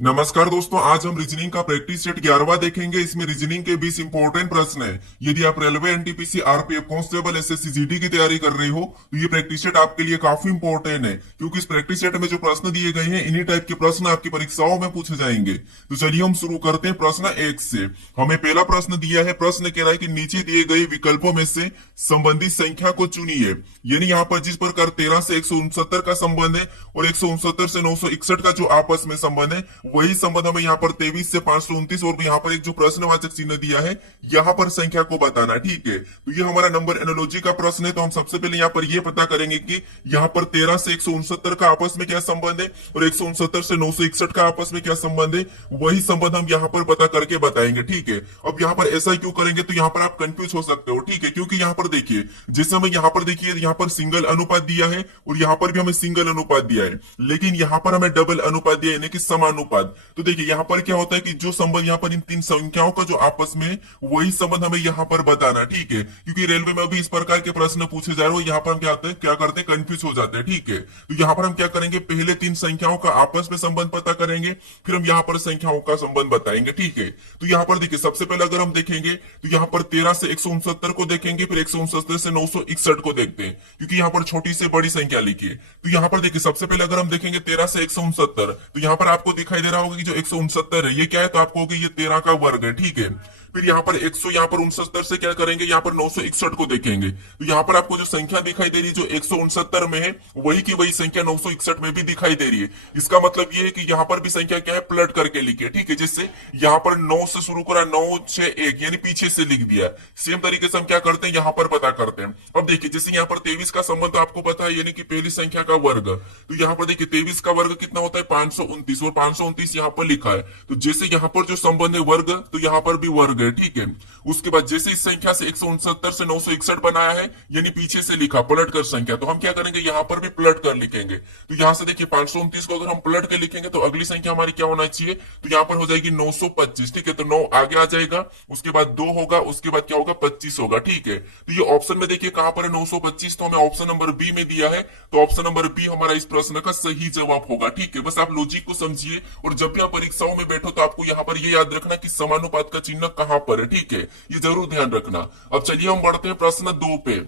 नमस्कार दोस्तों, आज हम रीजनिंग का प्रैक्टिस सेट 11वां देखेंगे। इसमें रीजनिंग के 20 इंपॉर्टेंट प्रश्न है। यदि आप railway, NTPC, RPF, constable, SSC, GD की तैयारी कर रहे हो तो ये प्रैक्टिस सेट आपके लिए काफी इंपॉर्टेंट है, क्योंकि इस प्रैक्टिस सेट में जो प्रश्न दिए गए हैं इन्हीं टाइप के प्रश्न आपकी परीक्षाओं में पूछे जाएंगे। तो चलिए हम शुरू करते हैं प्रश्न 1 से। हमें पहला प्रश्न दिया है। प्रश्न कह रहा है कि नीचे दिए गए विकल्पों में से संबंधित संख्या को चुनिए। यानी यहाँ पर जिस प्रकार 13 से 169 का संबंध है और 169 से 961 का जो आपस में संबंध है, वही संबंध हमें यहाँ पर 23 से 529 और यहाँ पर एक जो प्रश्नवाचक चिन्ह दिया है, यहाँ पर संख्या को बताना। ठीक है, तो ये हमारा नंबर एनोलॉजी का प्रश्न है। तो हम सबसे पहले यहाँ पर ये पता करेंगे कि यहाँ पर 13 से 169 का आपस में क्या संबंध है और 169 से 961 का आपस में क्या संबंध है, वही संबंध हम यहाँ पर पता करके बताएंगे। ठीक है, अब यहाँ पर ऐसा क्यों करेंगे, तो यहाँ पर आप कंफ्यूज हो सकते हो। ठीक है, क्योंकि यहाँ पर देखिए, जैसे हमें यहाँ पर देखिए, यहाँ पर सिंगल अनुपात दिया है और यहाँ पर भी हमें सिंगल अनुपात दिया है, लेकिन यहाँ पर हमें डबल अनुपात दिया है, यानी कि समानुपात। तो देखिए यहाँ पर क्या होता है कि जो संबंध यहाँ पर इन तीन संख्याओं का जो आपस में, वही संबंध हमें यहाँ पर बताना। ठीक है, क्योंकि रेलवे में अभी इस प्रकार के प्रश्न पूछे जा रहे हो, यहाँ पर हम क्या करते हैं, कंफ्यूज हो जाते हैं। ठीक है, तो यहाँ पर हम क्या करेंगे, पहले तीन संख्याओं का आपस में संबंध पता करेंगे, फिर हम यहाँ पर संख्याओं का संबंध बताएंगे। ठीक है, तो यहाँ पर देखिए, सबसे पहले अगर हम देखेंगे तो यहाँ पर 13 से 169 को देखेंगे, फिर 169 से 961 को देखते हैं, क्योंकि यहाँ पर छोटी से बड़ी संख्या लिखी है। तो यहाँ पर देखिए, सबसे पहले अगर हम देखेंगे 13 से 169, तो यहाँ पर आपको दिखाई दे रहा होगा कि जो 169 है ये क्या है, तो आपको होगी ये 13 का वर्ग है। ठीक है, फिर यहाँ पर 100, यहाँ पर 69 से क्या करेंगे, यहाँ पर 961 को देखेंगे। तो यहाँ पर आपको जो संख्या दिखाई दे रही है जो 169 में है, वही की वही संख्या 961 में भी दिखाई दे रही है। इसका मतलब ये है कि यहाँ पर भी संख्या क्या है, पलट करके लिखी है। ठीक है, जिससे यहाँ पर 9 से शुरू करा, 961 यानी पीछे से लिख दिया। सेम तरीके से हम क्या करते हैं, यहाँ पर पता करते हैं। अब देखिए, जैसे यहाँ पर 23 का संबंध तो आपको पता है, यानी कि पहली संख्या का वर्ग। तो यहाँ पर देखिए 23 का वर्ग कितना होता है, 529, और 529 यहाँ पर लिखा है। तो जैसे यहाँ पर जो संबंध है वर्ग, तो यहाँ पर भी वर्ग है। ठीक है, उसके बाद जैसे इस संख्या से 169 से 961 बनाया है, यानी पीछे से लिखा पलट कर संख्या, तो हम क्या करेंगे, यहाँ पर भी पलट कर लिखेंगे। तो यहाँ से देखिए 529 को अगर हम पलट के लिखेंगे तो अगली संख्या हमारी क्या होना चाहिए, तो यहाँ पर हो जाएगी 925। ठीक है, तो 9 आगे आ जाएगा, उसके बाद 2 होगा, उसके बाद क्या होगा, 25 होगा। ठीक है, तो ये ऑप्शन में देखिए कहां पर है, 925, तो हमें ऑप्शन नंबर बी में दिया है। तो ऑप्शन नंबर बी हमारा इस प्रश्न का सही जवाब होगा। ठीक है, बस आप लॉजिक को समझिए, और जब भी आप परीक्षाओं में बैठो तो आपको यहाँ पर ये याद रखना कि समानुपात का चिन्ह कहां पर है। ठीक है, ये जरूर ध्यान रखना। अब चलिए हम बढ़ते हैं प्रश्न 2 पे।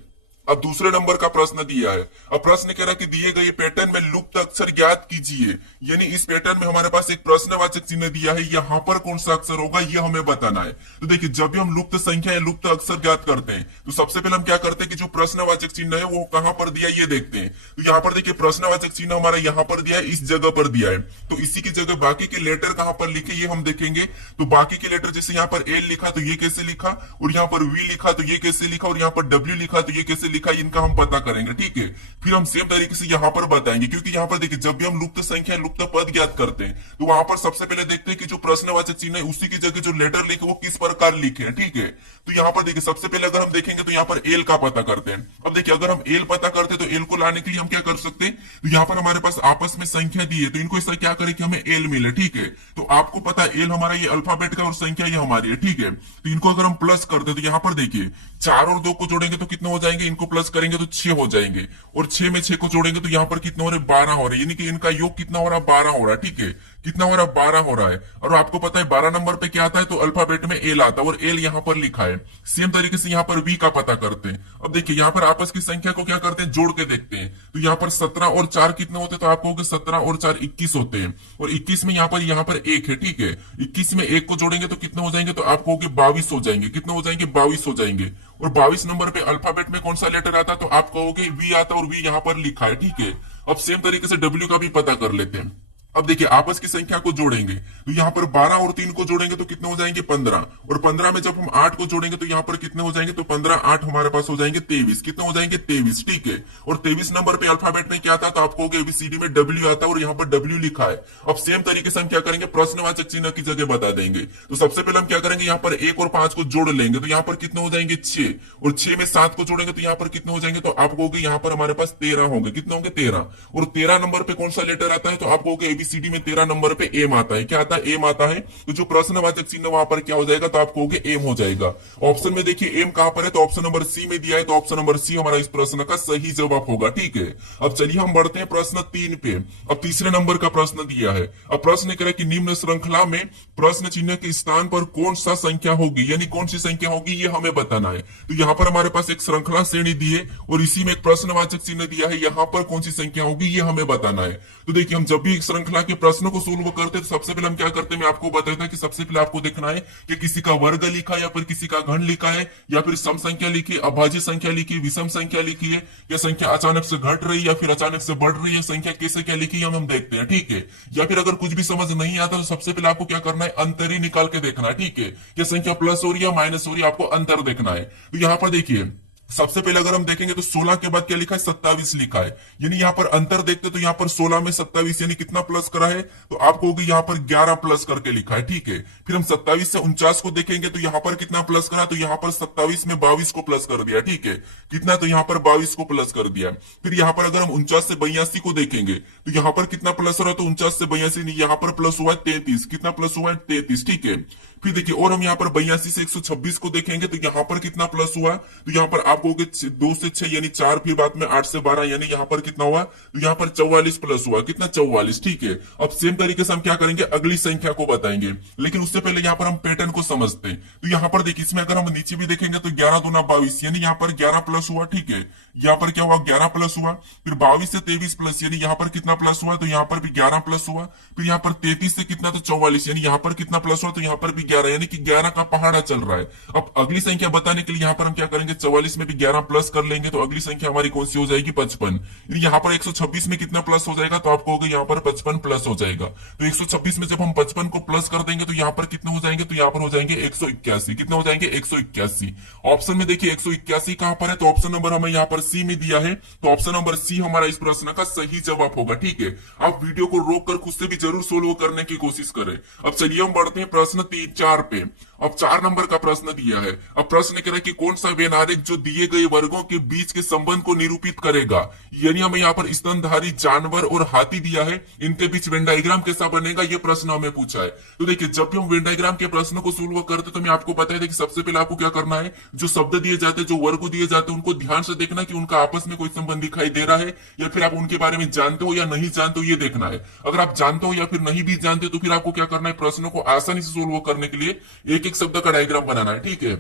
अब दूसरे नंबर का प्रश्न दिया है। अब प्रश्न कह रहा है कि दिए गए पैटर्न में लुप्त अक्षर ज्ञात कीजिए। यानी इस पैटर्न में हमारे पास एक प्रश्नवाचक चिन्ह दिया है, यहाँ पर कौन सा अक्षर होगा ये हमें बताना है। तो देखिए, जब भी हम लुप्त संख्या या लुप्त अक्षर ज्ञात करते हैं, तो सबसे पहले हम क्या करते हैं कि जो प्रश्नवाचक चिन्ह है वो कहां पर दिया है ये देखते हैं। तो यहाँ पर देखिए, प्रश्नवाचक चिन्ह हमारा यहाँ पर दिया है, इस जगह पर दिया है। तो इसी की जगह बाकी के लेटर कहां पर लिखे ये हम देखेंगे। तो बाकी के लेटर, जैसे यहाँ पर एल लिखा तो ये कैसे लिखा, और यहाँ पर वी लिखा तो ये कैसे लिखा, और यहाँ पर डब्ल्यू लिखा तो ये कैसे लिखा, इनका हम पता करेंगे। ठीक है, फिर हम सेम तरीके से यहाँ पर बताएंगे, क्योंकि यहाँ पर देखिए, जब भी हम लुप्त संख्या लुप्त पद ज्ञात करते हैं, तो वहां पर सबसे पहले देखते हैं कि जो प्रश्नवाचक चिन्ह है उसी की जगह जो लेटर लिखे वो किस प्रकार लिखे हैं। ठीक है, तो यहाँ पर देखिए, सबसे पहले अगर हम देखेंगे तो यहाँ पर एल का पता करते हैं। अब देखिए, अगर हम एल पता करते हैं तो एल को लाने के लिए हम क्या कर सकते हैं, तो यहाँ पर हमारे पास आपस में संख्या दी है, तो इनको ऐसा क्या करें कि हमें एल मिले। ठीक है, तो आपको पता है एल हमारा ये अल्फाबेट का और संख्या ये हमारी है। ठीक है, तो इनको अगर हम प्लस करते तो यहाँ पर देखिए 4 और 2 को जोड़ेंगे तो कितने हो जाएंगे, इनको प्लस करेंगे तो 6 हो जाएंगे, और 6 में 6 को जोड़ेंगे तो यहाँ पर कितना हो रहा है, 12 हो रहा है। यानी कि इनका योग कितना हो रहा है, 12 हो रहा है। ठीक है, कितना हो रहा है, 12 हो रहा है। और आपको पता है 12 नंबर पे क्या आता है, तो अल्फाबेट में एल आता है, और एल यहाँ पर लिखा है। सेम तरीके से यहाँ पर वी का पता करते हैं। अब देखिए, यहाँ पर आपस की संख्या को क्या करते हैं, जोड़ के देखते हैं। तो यहाँ पर 17 और 4 कितने होते हैं, तो आपको 17 और 4 21 होते हैं, और 21 में यहाँ पर 1 है। ठीक है, 21 में 1 को जोड़ेंगे तो कितने हो जाएंगे, तो आपको 22 हो जाएंगे। कितने हो जाएंगे, 22 हो जाएंगे। और 22 नंबर पे अल्फाबेट में कौन सा लेटर आता है, तो आप कहोगे वी आता, और वी यहाँ पर लिखा है। ठीक है, अब सेम तरीके से डब्ल्यू का भी पता कर लेते हैं। अब देखिए, आपस की संख्या को जोड़ेंगे तो यहाँ पर 12 और 3 को जोड़ेंगे तो कितने हो जाएंगे, 15, और 15 में जब हम 8 को जोड़ेंगे तो यहाँ पर कितने हो जाएंगे, तो 15 8 हमारे पास हो जाएंगे 23। कितने हो जाएंगे, 23। ठीक है, और 23 नंबर पे अल्फाबेट में क्या आता है, तो आपको एबीसीडी में डब्ल्यू आता है, और यहाँ पर डब्ल्यू लिखा है। अब सेम तरीके से हम क्या करेंगे, प्रश्नवाचक चिन्ह की जगह बता देंगे। तो सबसे पहले हम क्या करेंगे, यहाँ पर 1 और 5 को जोड़ लेंगे, तो यहाँ पर कितने हो जाएंगे, 6, और 6 में 7 को जोड़ेंगे तो यहाँ पर कितने हो जाएंगे, तो आपको यहाँ पर हमारे पास 13 होंगे। कितने होंगे, 13, और 13 नंबर पे कौन सा लेटर आता है, तो आपको एबीसीडी में 13 नंबर पे एम आता है। क्या आता है? एम आता है। तो जो प्रश्नवाचक चिन्ह वहां पर क्या हो जाएगा, तो आप कहोगे एम हो जाएगा। ऑप्शन में देखिए एम कहां पर है, तो ऑप्शन नंबर सी में दिया है, तो ऑप्शन नंबर सी हमारा इस प्रश्न का सही जवाब होगा। ठीक है, अब चलिए हम बढ़ते हैं प्रश्न 3 पे। अब तीसरे नंबर का प्रश्न दिया है। अब प्रश्न कह रहा है कि निम्न श्रृंखला में प्रश्न चिन्ह के स्थान पर कौन सा संख्या होगी, यानी कौन सी संख्या होगी ये हमें बताना है। तो यहाँ पर हमारे पास एक श्रृंखला श्रेणी दी है और इसी में एक प्रश्नवाचक चिन्ह दिया है, यहाँ पर कौन सी संख्या होगी ये हमें बताना है। तो देखिए हम जब भी एक श्रृंखला के प्रश्न को सोल्व करते हैं तो सबसे पहले हम क्या करते हैं, मैं आपको बताता हूं कि सबसे पहले आपको देखना है कि किसी का वर्ग लिखा है या फिर किसी का घन लिखा है या फिर सम संख्या लिखी, अभाज्य संख्या लिखी, विषम संख्या लिखी है, या संख्या अचानक से घट रही है या फिर अचानक से बढ़ रही है, संख्या कैसे क्या लिखी है हम देखते हैं। ठीक है, या फिर अगर कुछ भी समझ नहीं आता तो सबसे पहले आपको क्या करना है, अंतर ही निकाल के देखना है। ठीक है, क्या संख्या प्लस हो रही है माइनस हो रही है, आपको अंतर देखना है। तो यहाँ पर देखिए सबसे पहले अगर हम देखेंगे तो 16 के बाद क्या लिखा है, 27 लिखा है, यानी यहाँ पर अंतर देखते तो यहाँ पर 16 में 27 यानी कितना प्लस करा है, तो आपको होगी यहाँ पर 11 प्लस करके लिखा है। ठीक है, फिर हम 27 से 49 को देखेंगे तो यहाँ पर कितना प्लस करा, तो यहाँ पर 27 में 22 को प्लस कर दिया। ठीक है, कितना, तो यहाँ पर 22 को प्लस कर दिया। फिर यहाँ पर अगर हम 49 से 82 को देखेंगे तो यहाँ पर कितना प्लस हो रहा है, तो 49 से 82 नहीं, यहाँ पर प्लस हुआ है 33। कितना प्लस हुआ है, 33। ठीक है, फिर देखिए और हम यहाँ पर 82 से 126 को देखेंगे तो यहाँ पर कितना प्लस हुआ, तो यहाँ पर आपको 2 से 6 यानी 4, फिर बाद में 8 से 12 यानी यहाँ पर कितना हुआ, तो यहाँ पर 44 प्लस हुआ। कितना, 44। ठीक है, अब सेम तरीके से हम क्या करेंगे, अगली संख्या को बताएंगे, लेकिन उससे पहले यहाँ पर हम पैटर्न को समझते हैं। तो यहाँ पर देखिए इसमें अगर हम नीचे भी देखेंगे तो 11 दूना 22 यानी यहाँ पर 11 प्लस हुआ। ठीक है, यहाँ पर क्या हुआ, 11 प्लस हुआ। फिर 22 से 23 प्लस यानी यहाँ पर कितना प्लस हुआ, तो यहाँ पर भी 11 प्लस हुआ। फिर यहाँ पर 33 से कितना, तो 44 यानी यहाँ पर कितना प्लस हुआ, तो यहाँ पर भी 11 यानी कि 11 का पहाड़ा चल रहा है। अब अगली संख्या बताने के लिए यहाँ पर हम क्या करेंगे, 44 में भी 11 प्लस कर लेंगे तो अगली संख्या हमारी कौन सी हो जाएगी, 55। यहाँ पर 126 में कितना प्लस हो जाएगा, तो आपको होगा यहाँ पर 55 प्लस हो जाएगा। तो 126 में जब हम 55 को प्लस कर देंगे तो यहाँ पर कितने हो जाएंगे, तो यहाँ पर हो जाएंगे 181। कितने हो जाएंगे, 181। ऑप्शन में देखिए 181 कहां पर है, तो ऑप्शन नंबर हमें यहाँ पर सी में दिया है, तो ऑप्शन नंबर सी हमारा इस प्रश्न का सही जवाब होगा। ठीक है, आप वीडियो को रोक कर खुद से भी जरूर सोल्व करने की कोशिश करें। अब चलिए हम बढ़ते हैं प्रश्न 4 पे। अब 4 नंबर का प्रश्न दिया है। अब प्रश्न कह रहा है कि कौन सा व्यवहारिक जो दिए गए वर्गों के बीच के संबंध को निरूपित करेगा, यानी हमें यहाँ पर स्तनधारी जानवर और हाथी दिया है, इनके बीच वेन डायग्राम कैसा बनेगा ये प्रश्न हमें पूछा है। तो देखिए जब भी हम वेन डायग्राम के प्रश्न को सोल्व करते तो मैं आपको बताया था कि सबसे पहले आपको क्या करना है, जो शब्द दिए जाते हैं, जो वर्ग दिए जाते हैं, उनको ध्यान से देखना कि उनका आपस में कोई संबंध दिखाई दे रहा है या फिर आप उनके बारे में जानते हो या नहीं जानते हो, ये देखना है। अगर आप जानते हो या फिर नहीं भी जानते तो फिर आपको क्या करना है, प्रश्नों को आसानी से सोल्व करने के लिए एक एक शब्द का डायग्राम बनाना है। ठीक है,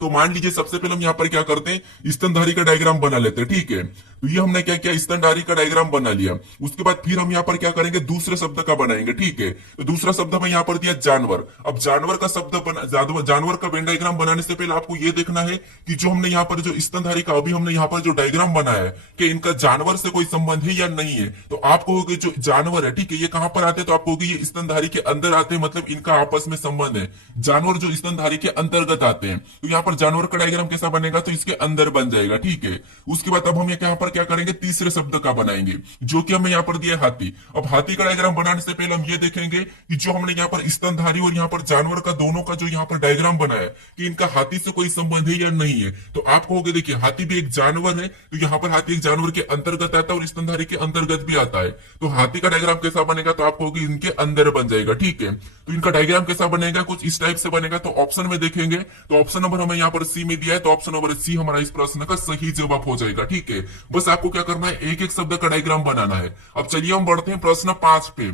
तो मान लीजिए सबसे पहले हम यहाँ पर क्या करते हैं, स्तनधारी का डायग्राम बना लेते हैं। ठीक है, तो ये हमने क्या किया, स्तनधारी का डायग्राम बना लिया। उसके बाद फिर हम यहाँ पर क्या करेंगे, दूसरे शब्द का बनाएंगे। ठीक है, तो दूसरा शब्द हमें यहाँ पर दिया जानवर। अब जानवर का शब्द जानवर का वेन डायग्राम बनाने से पहले आपको ये देखना है कि जो हमने यहाँ पर जो स्तनधारी का अभी हमने यहाँ पर जो डायग्राम बनाया है कि इनका जानवर से कोई संबंध है या नहीं है। तो आपको जो जानवर है, ठीक है, ये कहां पर आते हैं, तो आपको ये स्तनधारी के अंदर आते हैं, मतलब इनका आपस में संबंध है। जानवर जो स्तनधारी के अंतर्गत आते हैं, तो यहाँ जानवर का डायग्राम कैसा बनेगा, तो इसके अंदर बन जाएगा। ठीक है, उसके बाद अब हम यहाँ पर क्या करेंगे, तीसरे शब्द का बनाएंगे जो कि हमें यहाँ पर दिया हाथी। अब हाथी का डायग्राम बनाने से पहले हम ये देखेंगे कि जो हमने यहाँ पर स्तनधारी और यहाँ पर जानवर का दोनों का जो यहाँ पर डायग्राम बनाया कि इनका हाथी से कोई संबंध है या नहीं है। तो आप कहोगे देखिए हाथी भी एक जानवर है, तो यहाँ पर हाथी एक जानवर के अंतर्गत आता है और स्तनधारी के अंतर्गत भी आता है। तो हाथी का डायग्राम कैसा बनेगा, तो आप कहोगे इनके अंदर बन जाएगा। ठीक है, तो इनका डायग्राम कैसा बनेगा, कुछ इस टाइप से बनेगा। तो ऑप्शन में देखेंगे तो ऑप्शन नंबर हमें यहाँ पर सी में दिया है, तो ऑप्शन नंबर सी हमारा इस प्रश्न का सही जवाब हो जाएगा। ठीक है, बस आपको क्या करना है, एक एक शब्द का डायग्राम बनाना है। अब चलिए हम बढ़ते हैं प्रश्न 5 पे।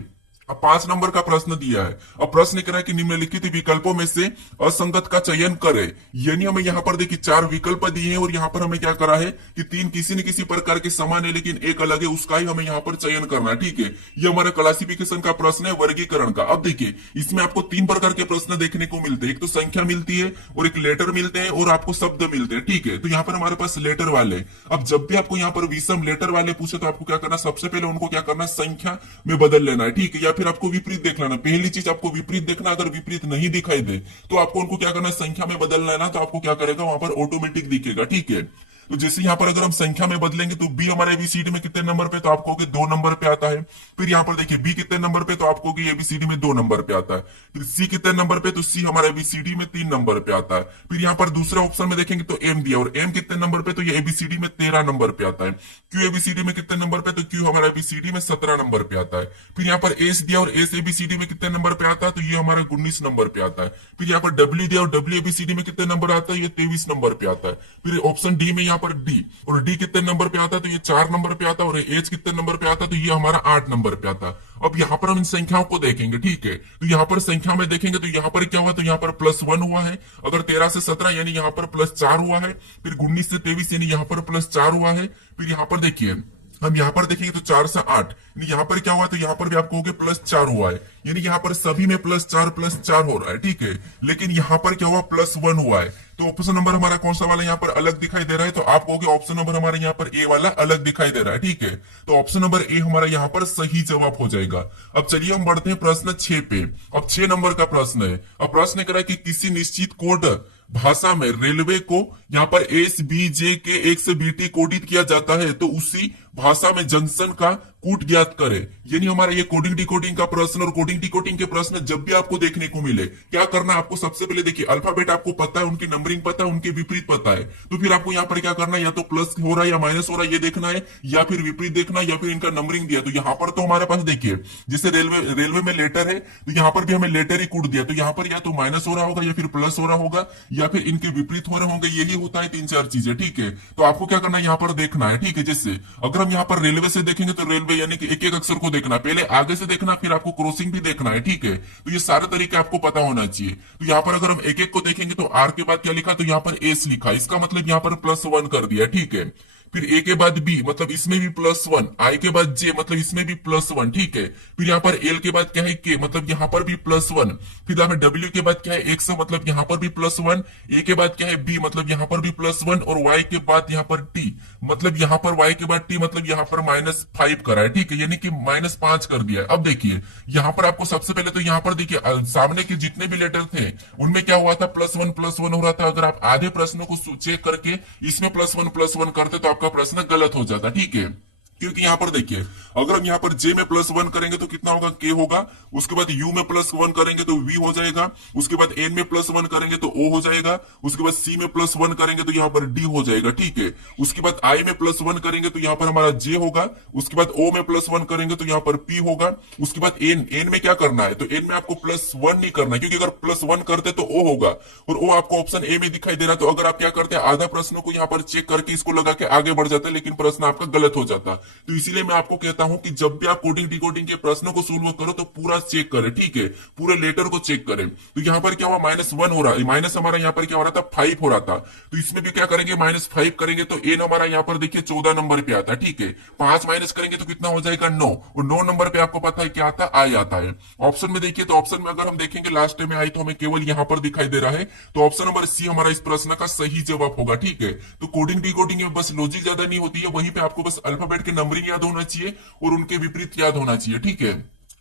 अब 5 नंबर का प्रश्न दिया है। अब प्रश्न कह रहा है कि निम्नलिखित विकल्पों में से असंगत का चयन करें, यानी हमें यहाँ पर देखिए 4 विकल्प दिए हैं और यहाँ पर हमें क्या करा है कि 3 किसी न किसी प्रकार के समान है लेकिन एक अलग है, उसका ही हमें यहाँ पर चयन करना है। ठीक है, ये हमारा क्लासिफिकेशन का प्रश्न है, वर्गीकरण का। अब देखिए इसमें आपको 3 प्रकार के प्रश्न देखने को मिलते हैं, एक तो संख्या मिलती है और एक लेटर मिलते हैं और आपको शब्द मिलते हैं। ठीक है, तो यहाँ पर हमारे पास लेटर वाले। अब जब भी आपको यहाँ पर विषम लेटर वाले पूछे तो आपको क्या करना, सबसे पहले उनको क्या करना, संख्या में बदल लेना है। ठीक है, या फिर आपको विपरीत देख लेना। पहली चीज आपको विपरीत देखना, अगर विपरीत नहीं दिखाई दे तो आपको उनको क्या करना है, संख्या में बदल लेना, तो आपको क्या करेगा, वहां पर ऑटोमेटिक दिखेगा। ठीक है, तो जैसे यहाँ पर अगर हम संख्या में बदलेंगे तो बी हमारे एबीसीडी में कितने नंबर पे, तो आपको कहोगे 2 नंबर पे आता है। फिर यहाँ पर देखिए बी कितने नंबर पे, तो आपको कहोगे एबीसीडी में 2 नंबर पे आता है। फिर सी कितने नंबर पे, तो सी हमारा एबीसीडी में 3 नंबर पे आता है। फिर यहाँ पर दूसरे ऑप्शन में देखेंगे तो एम दिया, और एम कितने नंबर पे, तो ये एबीसीडी में 13 नंबर पे आता है। क्यू एबीसीडी में कितने नंबर पे, तो क्यू हमारा एबीसीडी में 17 नंबर पे आता है। फिर यहाँ पर एस दिया और एस एबीसीडी में कितने नंबर पे आता है, तो ये हमारा 19 नंबर पे आता है। फिर यहाँ पर डब्ल्यू दिया और डब्ल्यू एबीसीडी में कितने नंबर आता है, ये 23 नंबर पे आता है। फिर ऑप्शन डी में यहाँ पर डी, और डी कितने नंबर पे आता है, तो ये 4 नंबर पे आता है। और एच कितने नंबर पे आता है, तो ये हमारा 8 नंबर पे आता है। अब यहाँ पर हम इन संख्याओं को देखेंगे, ठीक है। तो यहाँ पर संख्या में देखेंगे तो यहाँ पर क्या हुआ, तो यहाँ पर +1 हुआ है। अगर 13 से 17 यानी यहाँ पर +4 हुआ है। फिर 19 से 23 यानी यहाँ पर +4 हुआ है। फिर यहाँ पर देखिए हम यहाँ पर देखेंगे तो 4 से 8, यहाँ पर क्या हुआ, तो यहाँ पर भी आपको कहोगे +4 हुआ है। यानी यहाँ पर सभी में +4 हो रहा है, ठीक है। लेकिन यहाँ पर क्या हुआ, +1 हुआ है। तो ऑप्शन नंबर हमारा कौन सा वाला यहाँ पर अलग दिखाई दे रहा है, तो आप कहोगे ऑप्शन नंबर हमारे यहाँ पर ए वाला अलग दिखाई दे रहा है, ठीक है। तो ऑप्शन नंबर ए हमारा यहाँ पर सही जवाब हो जाएगा। अब चलिए हम बढ़ते हैं प्रश्न 6 पे। अब 6 नंबर का प्रश्न है। अब प्रश्न कह रहा है कि किसी निश्चित कोड भाषा में रेलवे को यहाँ पर एस बी जे के 1 से बीटी कोडित किया जाता है, तो उसी भाषा में जंक्शन का कूट ज्ञात करे। यानी हमारा ये कोडिंग डिकोडिंग का प्रश्न और कोडिंग डिकोडिंग के प्रश्न जब भी आपको देखने को मिले, क्या करना है आपको, सबसे पहले देखिए अल्फाबेट आपको पता है, उनकी नंबरिंग पता है, उनके विपरीत पता है। तो फिर आपको यहाँ पर क्या करना है, या तो प्लस हो रहा है या माइनस हो रहा है ये देखना है, या फिर विपरीत देखना है, या फिर इनका नंबरिंग दिया। तो यहाँ पर तो हमारे पास देखिए जैसे रेलवे में लेटर है, तो यहाँ पर भी हमें लेटर ही कूट दिया। तो यहाँ पर या तो माइनस हो रहा होगा, या फिर प्लस हो रहा होगा, या फिर इनके विपरीत हो रहे होंगे। यही होता है 3-4 चीजें, ठीक है। तो आपको क्या करना है, यहाँ पर देखना है, ठीक है। जैसे अगर हम यहाँ पर रेलवे से देखेंगे तो रेलवे यानी कि एक एक अक्षर को देखना, पहले आगे से देखना, फिर आपको क्रॉसिंग भी देखना है, ठीक है। तो ये सारे तरीके आपको पता होना चाहिए। तो यहाँ पर अगर हम एक एक को देखेंगे तो आर के बाद क्या लिखा, तो यहाँ पर एस लिखा, इसका मतलब यहाँ पर +1 कर दिया, ठीक है। फिर ए के बाद बी मतलब इसमें भी +1, आई के बाद जे मतलब इसमें भी +1, ठीक है। फिर यहाँ पर एल के बाद क्या है के, मतलब यहाँ पर भी +1। फिर यहाँ पर डब्ल्यू के बाद क्या है एक्स मतलब यहाँ पर भी +1। ए के बाद क्या है बी मतलब यहाँ पर भी +1, और वाई के बाद यहाँ पर टी मतलब यहाँ पर वाई के बाद टी मतलब यहाँ पर -5 करा है, ठीक है। यानी कि -5 कर दिया है। अब देखिए यहाँ पर आपको सबसे पहले तो यहाँ पर देखिए सामने के जितने भी लेटर थे उनमें क्या हुआ था, +1 हो रहा था। अगर आप आधे प्रश्नों को चेक करके इसमें +1 करते तो आपका प्रश्न गलत हो जाता, ठीक है। क्योंकि यहाँ पर देखिए अगर हम यहाँ पर जे में +1 करेंगे तो कितना होगा, के होगा। उसके बाद यू में +1 करेंगे तो वी हो जाएगा। उसके बाद एन में +1 करेंगे तो ओ हो जाएगा। उसके बाद सी में +1 करेंगे तो यहाँ पर डी हो जाएगा, ठीक है। उसके बाद आई में +1 करेंगे तो यहाँ पर हमारा जे होगा। उसके बाद ओ में +1 करेंगे तो यहाँ पर पी होगा। उसके बाद एन में क्या करना है, तो एन में आपको +1 नहीं करना है, क्योंकि अगर +1 करते तो ओ होगा, और ओ आपको ऑप्शन ए में दिखाई दे रहा है। तो अगर आप क्या करते हैं, आधा प्रश्नों को यहाँ पर चेक करके इसको लगा के आगे बढ़ जाता है, लेकिन प्रश्न आपका गलत हो जाता। तो इसीलिए मैं आपको कहता हूं कि जब भी आप कोडिंग डिकोडिंग के प्रश्नों को सोल्व करो तो पूरा चेक करें, ठीक है। पूरे लेटर को चेक करें। तो यहाँ पर क्या हुआ, -1 हो रहा है, माइनस हमारा यहाँ पर क्या हो रहा था, 5 हो रहा था। तो इसमें भी क्या करेंगे, -5 करेंगे तो एन हमारा यहाँ पर देखिए 14 नंबर पे आता है, ठीक है। 5 माइनस करेंगे तो कितना हो जाएगा, 9, और 9 नंबर पे आपको पता है क्या आता है, आई आता है। ऑप्शन में देखिए, तो ऑप्शन में अगर हम देखेंगे लास्ट में आई तो हमें केवल यहाँ पर दिखाई दे रहा है। तो ऑप्शन नंबर सी हमारा इस प्रश्न का सही जवाब होगा, ठीक है। तो कोडिंग डिकोडिंग में बस लॉजिक ज्यादा नहीं होती है, वहीं पे आपको बस अल्फाबेट के नंबरिंग याद होना चाहिए और उनके विपरीत याद होना चाहिए, ठीक है।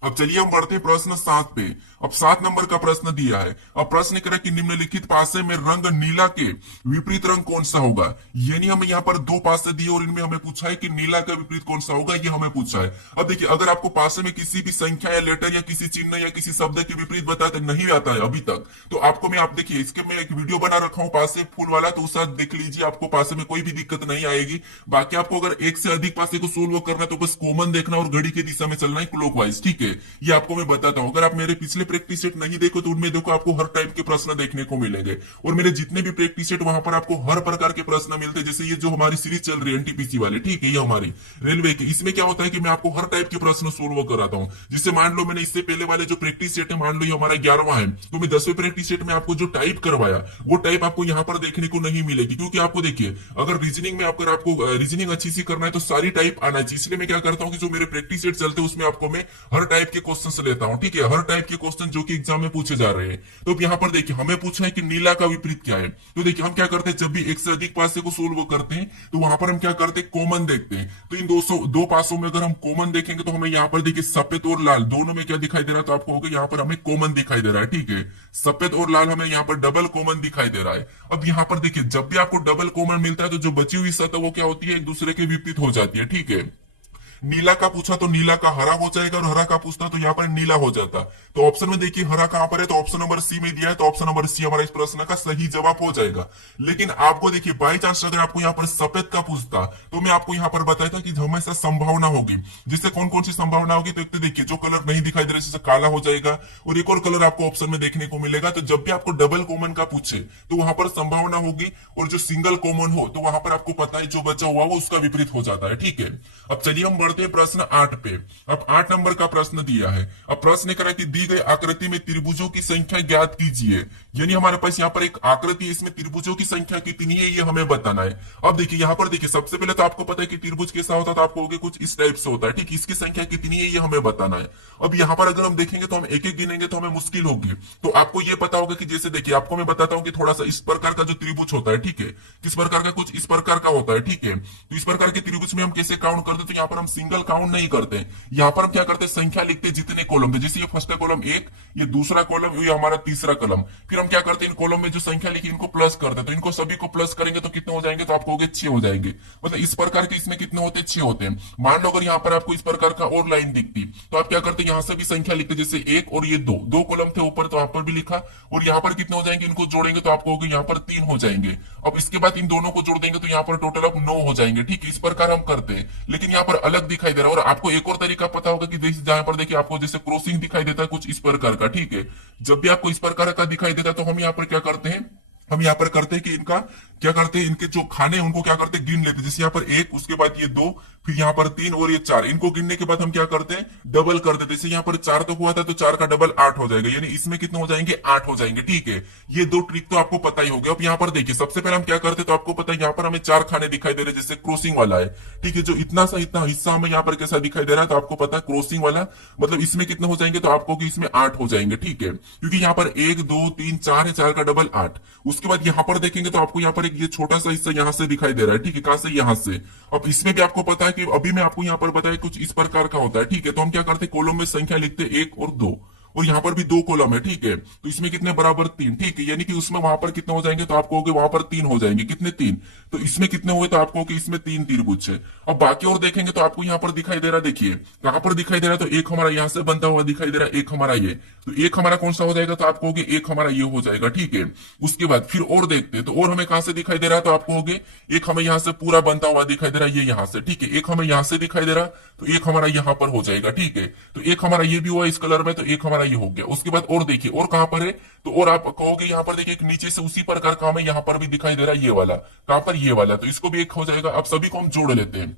अब चलिए हम बढ़ते हैं प्रश्न 7 पे। अब 7 नंबर का प्रश्न दिया है। अब प्रश्न कह रहा है कि निम्नलिखित पासे में रंग नीला के विपरीत रंग कौन सा होगा। यानी हमें यहाँ पर 2 पासे दिए और इनमें हमें पूछा है कि नीला का विपरीत कौन सा होगा, ये हमें पूछा है। अब देखिए अगर आपको पासे में किसी भी संख्या या लेटर या किसी चिन्ह या किसी शब्द के विपरीत बताते नहीं आता है अभी तक, तो आपको मैं आप देखिए इसके मैं एक वीडियो बना रखा हूँ पासे फूल वाला, तो उस देख लीजिए, आपको पासे में कोई भी दिक्कत नहीं आएगी। बाकी आपको अगर एक से अधिक पासे को सोल्व करना है तो बस कॉमन देखना और घड़ी की दिशा में चलना है क्लॉकवाइज, ठीक है। ये आपको मैं बताता हूं। अगर आप मेरे पिछले प्रैक्टिस सेट नहीं देखो तो उनमें देखो आपको हर टाइप के प्रश्न देखने को मिलेंगे, और मेरे जितने भी प्रैक्टिस सेट वहां पर आपको हर प्रकार के प्रश्न मिलते हैं। जैसे ये जो हमारी सीरीज चल रही है एनटीपीसी वाले, ठीक है, ये हमारी रेलवे की, इसमें क्या होता है कि मैं आपको हर टाइप के प्रश्न सोल्व कराता हूं। जिससे मान लो मैंने इससे पहले वाले जो प्रैक्टिस सेट है, मान लो ये हमारा 11वां है, तो मैं 10वें प्रैक्टिस सेट में आपको जो टाइप करवाया वो टाइप आपको यहाँ पर देखने को नहीं मिलेगी। क्योंकि आपको देखिए अगर रीजनिंग में अगर आपको रीजनिंग अच्छी सी करना है तो सारी टाइप आना चाहिए। इसलिए मैं क्या करता हूँ कि जो मेरे प्रैक्टिस सेट चलते हैं उसमें आपको मैं हर टाइप टाइप के क्वेश्चन लेता हूँ, ठीक है, हर टाइप के क्वेश्चन जो कि एग्जाम में पूछे जा रहे हैं। तो अब यहाँ पर देखिए हमें पूछा है कि नीला का विपरीत क्या है। तो देखिए हम क्या करते हैं, जब भी एक से अधिक पासे को सोल्व करते हैं तो वहां पर हम क्या करते हैं, कॉमन देखते हैं। तो इन दो पासों में अगर हम कॉमन देखेंगे तो हमें यहाँ पर देखिए सफेद और लाल दोनों में क्या दिखाई दे रहा है, तो आपको होगा यहाँ पर हमें कॉमन दिखाई दे रहा है, ठीक है, सफेद और लाल हमें यहाँ पर डबल कॉमन दिखाई दे रहा है। अब यहाँ पर देखिए जब भी आपको डबल कॉमन मिलता है तो जो बची हुई सतह वो क्या होती है, एक दूसरे के विपरीत हो जाती है, ठीक है। नीला का पूछा तो नीला का हरा हो जाएगा, और हरा का पूछता तो यहाँ पर नीला हो जाता। तो ऑप्शन में देखिए हरा कहां पर है, तो ऑप्शन नंबर सी में दिया है, तो ऑप्शन नंबर सी हमारा इस प्रश्न का सही जवाब हो जाएगा। लेकिन आपको देखिए बाई चांस अगर आपको यहाँ पर सफेद का पूछता तो मैं आपको यहाँ पर बताया था कि हमेशा संभावना होगी, जिससे कौन कौन सी संभावना होगी, तो एक तो देखिए जो कलर नहीं दिखाई दे रहा जैसे काला हो जाएगा, और एक और कलर आपको ऑप्शन में देखने को मिलेगा। तो जब भी आपको डबल कॉमन का पूछे तो वहां पर संभावना होगी, और जो सिंगल कॉमन हो तो वहां पर आपको पता है जो बचा हुआ वो उसका विपरीत हो जाता है, ठीक है। अब चलिए हम बढ़ते हैं प्रश्न 8 पे। अब 8 नंबर का प्रश्न दिया है। अब प्रश्न करा कि दी गई आकृति में त्रिभुजों की संख्या ज्ञात कीजिए। यानी हमारे पास यहाँ पर एक आकृति है, इसमें त्रिभुजों की संख्या कितनी है ये हमें बताना है। अब देखिए यहाँ पर देखिए सबसे पहले तो आपको पता है कि त्रिभुज कैसा होता है, तो आपको होगा कुछ इस टाइप से होता है, ठीक, इसकी संख्या कितनी है ये हमें बताना है। अब यहाँ पर अगर हम देखेंगे तो हम एक एक गिनेंगे तो हमें मुश्किल होगी। तो आपको ये पता होगा कि जैसे देखिए आपको मैं बताता हूँ कि थोड़ा सा इस प्रकार का जो त्रिभुज होता है, ठीक है, किस प्रकार का, कुछ इस प्रकार का होता है, ठीक है। तो इस प्रकार के त्रिभुज में हम कैसे काउंट करते, तो यहाँ पर हम सिंगल काउंट नहीं करते, यहाँ पर हम क्या करते हैं, संख्या लिखते हैं जितने कॉलम थे। जैसे ये फर्स्ट कॉलम 1, ये दूसरा कॉलम, ये हमारा तीसरा कॉलम। फिर हम क्या करते हैं, इन कॉलम में जो संख्या लिखी इनको प्लस करते हैं। तो इनको सभी को प्लस करेंगे तो कितने हो जाएंगे, तो आपको हो गए 6 हो जाएंगे। मतलब इस प्रकार के इसमें कितने होते हैं, 6 होते हैं। मान लो अगर यहाँ पर आपको इस प्रकार का और लाइन दिखती तो आप क्या करते हैं, यहाँ से भी संख्या लिखते, जैसे 1 और ये 2 कॉलम थे ऊपर, तो यहाँ पर भी लिखा, और यहाँ पर कितने हो जाएंगे, इनको जोड़ेंगे तो आपको होगा यहाँ पर 3 हो जाएंगे। अब इसके बाद इन दोनों को जोड़ देंगे तो यहाँ पर टोटल अब 9 हो जाएंगे, ठीक है। इस प्रकार हम करते हैं, लेकिन यहाँ पर अलग दिखाई दे रहा है। और आपको एक और तरीका पता होगा कि जहां पर देखिए आपको जैसे क्रॉसिंग दिखाई देता है कुछ इस प्रकार का, ठीक है। जब भी आपको इस प्रकार का दिखाई देता है तो हम यहाँ पर क्या करते हैं, हम यहाँ पर करते हैं कि इनका क्या करते हैं, इनके जो खाने उनको क्या करते हैं, गिन लेते हैं। जैसे यहाँ पर 1, उसके बाद ये 2, फिर यहाँ पर 3 और ये 4, इनको गिनने के बाद हम क्या करते हैं, डबल कर देते हैं। जैसे यहाँ पर 4 तो हुआ था तो 4 का डबल 8 हो जाएगा, यानी इसमें कितने हो जाएंगे, 8 हो जाएंगे, ठीक है। ये 2 ट्रिक तो आपको पता ही होगा। अब यहाँ पर देखिए सबसे पहले हम क्या करते हैं, तो आपको पता है यहाँ पर हमें 4 खाने दिखाई दे रहे हैं, जैसे क्रॉसिंग वाला है, ठीक है। जो इतना सा इतना हिस्सा हमें यहाँ पर कैसा दिखाई दे रहा है, तो आपको पता है क्रॉसिंग वाला मतलब इसमें कितने हो जाएंगे, तो आपको कि इसमें 8 हो जाएंगे, ठीक है। क्योंकि यहाँ पर 1 2 3 4 है, 4 का डबल 8। उसके बाद यहाँ पर देखेंगे तो आपको यहाँ पर एक ये छोटा सा हिस्सा यहाँ से दिखाई दे रहा है, ठीक है, कहां से, यहाँ से। अब इसमें भी आपको पता है कि अभी मैं आपको यहाँ पर बताया कुछ इस प्रकार का होता है, ठीक है। तो हम क्या करते हैं, कॉलम में संख्या लिखते 1 और 2, और यहाँ पर भी 2 कॉलम है, ठीक है। तो इसमें कितने बराबर 3, ठीक है। यानी कि उसमें वहां पर कितने हो जाएंगे, तो आपको होगे वहां पर 3 हो जाएंगे, कितने 3। तो इसमें कितने हुए, तो आपको कि इसमें 3 त्रिभुज है। अब बाकी और देखेंगे तो आपको यहाँ पर दिखाई दे रहा है, देखिए कहां पर दिखाई दे रहा है, तो एक हमारा यहाँ से बनता हुआ दिखाई दे रहा है, एक हमारा ये, तो एक हमारा कौन सा हो जाएगा, तो आपको होगे एक हमारा ये हो जाएगा, ठीक है। उसके बाद फिर और देखते हैं, तो और हमें कहां से दिखाई दे रहा है, तो आपको होगे एक हमें यहाँ से पूरा बनता हुआ दिखाई दे रहा है, ये यहाँ से, ठीक है। एक हमें यहाँ से दिखाई दे रहा, तो एक हमारा यहाँ पर हो जाएगा, ठीक है। तो एक हमारा ये भी हुआ इस कलर में, तो एक हमारा ये हो गया। उसके बाद और देखिए और कहां पर है, तो और आप कहोगे यहाँ पर देखिए एक नीचे से उसी प्रकार का हमें यहाँ पर भी दिखाई दे रहा है, ये वाला, कहां पर, ये वाला, तो इसको भी एक हो जाएगा। अब सभी को हम जोड़ लेते हैं।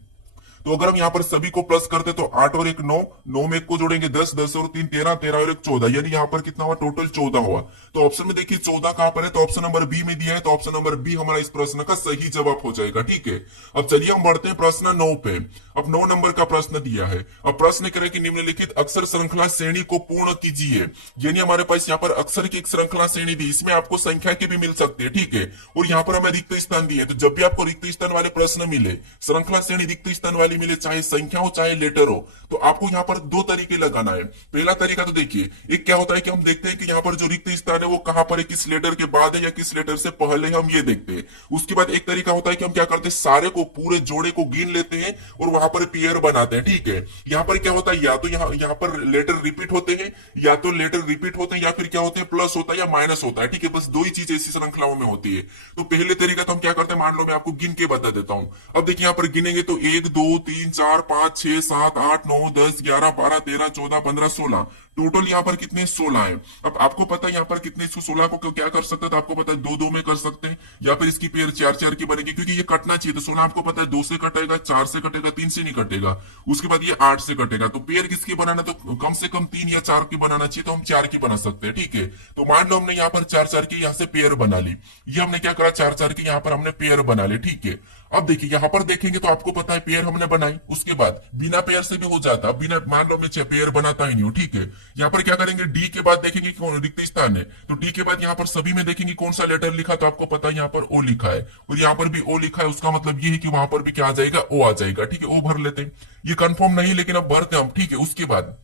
तो अगर हम यहाँ पर सभी को प्लस करते तो 8 और 1 9, 9 में 1 को जोड़ेंगे 10, 10 और 3 13, 13 और 1 14, यानी यहाँ पर कितना हुआ, टोटल 14 हुआ। तो ऑप्शन में देखिए 14 कहां पर है, तो ऑप्शन नंबर बी में दिया है, तो ऑप्शन नंबर बी हमारा इस प्रश्न का सही जवाब हो जाएगा, ठीक है। अब चलिए हम बढ़ते हैं प्रश्न 9 पे। अब 9 नंबर का प्रश्न दिया है। अब प्रश्न करें कि निम्नलिखित अक्षर श्रृंखला श्रेणी को पूर्ण कीजिए। यानी हमारे पास यहाँ पर अक्षर की एक श्रृंखला श्रेणी दी, इसमें आपको संख्या के भी मिल सकते हैं, ठीक है। और यहाँ पर हमें रिक्त स्थान दिए, तो जब भी आपको रिक्त स्थान वाले प्रश्न मिले, श्रृंखला श्रेणी रिक्त स्थान वाली मिले, चाहे संख्या हो चाहे लेटर हो, तो आपको यहाँ पर 2 तरीके लगाना है। पहला तरीका तो देखिए, एक क्या होता है कि हम देखते हैं कि यहाँ पर जो रिक्त स्थान है वो कहां पर है, किस लेटर के बाद है या किस लेटर से पहले है, हम ये देखते हैं। उसके बाद एक तरीका होता है कि हम क्या करते हैं, सारे को पूरे जोड़े को गिन लेते हैं और वहां पर पेयर बनाते हैं, ठीक है। यहाँ पर क्या होता है, या तो यहाँ पर लेटर रिपीट होते हैं, या तो लेटर रिपीट होते हैं, या फिर क्या होते हैं, प्लस होता है या माइनस होता है, ठीक है। बस 2 ही चीज ऐसी श्रृंखलाओं में होती है। तो पहले तरीका तो हम क्या करते हैं, मान लो मैं आपको गिन के बता देता हूं। अब देखिए यहाँ पर गिनेंगे तो 1 2 3 4 5 6 7 8 9 10 11 12 13 14 15 16, टोटल यहाँ पर कितने, 16 है। अब आपको पता है यहाँ पर कितने, 16 को क्या कर सकते हैं, तो आपको पता है 2 2 में कर सकते हैं, या फिर इसकी पेयर 4 4 की बनेगी, क्योंकि ये कटना चाहिए। तो 16 आपको पता है 2 से कटेगा, 4 से कटेगा, 3 से नहीं कटेगा, उसके बाद ये 8 से कटेगा। तो पेयर किसकी बनाना, तो कम से कम 3 या 4 की बनाना चाहिए, तो हम 4 की बना सकते हैं, ठीक है। तो मान लो हमने यहाँ पर 4 4 की यहाँ से पेयर बना ली, ये हमने क्या करा, 4 4 की यहाँ पर हमने पेयर बना ली, ठीक है। अब देखिए यहाँ पर देखेंगे तो आपको पता है पेयर हमने बनाई, उसके बाद बिना पेयर से भी हो जाता, बिना मान लो मैं पेयर बनाता ही नहीं हूँ, ठीक है। यहाँ पर क्या करेंगे, डी के बाद देखेंगे कौन रिक्त स्थान है, तो डी के बाद यहाँ पर सभी में देखेंगे कौन सा लेटर लिखा, तो आपको पता है यहाँ पर ओ लिखा है, और यहाँ पर भी ओ लिखा है, उसका मतलब ये है कि वहां पर भी क्या आ जाएगा, ओ आ जाएगा, ठीक है। ओ भर लेते हैं, ये कंफर्म नहीं लेकिन अब भरते हम, ठीक है। उसके बाद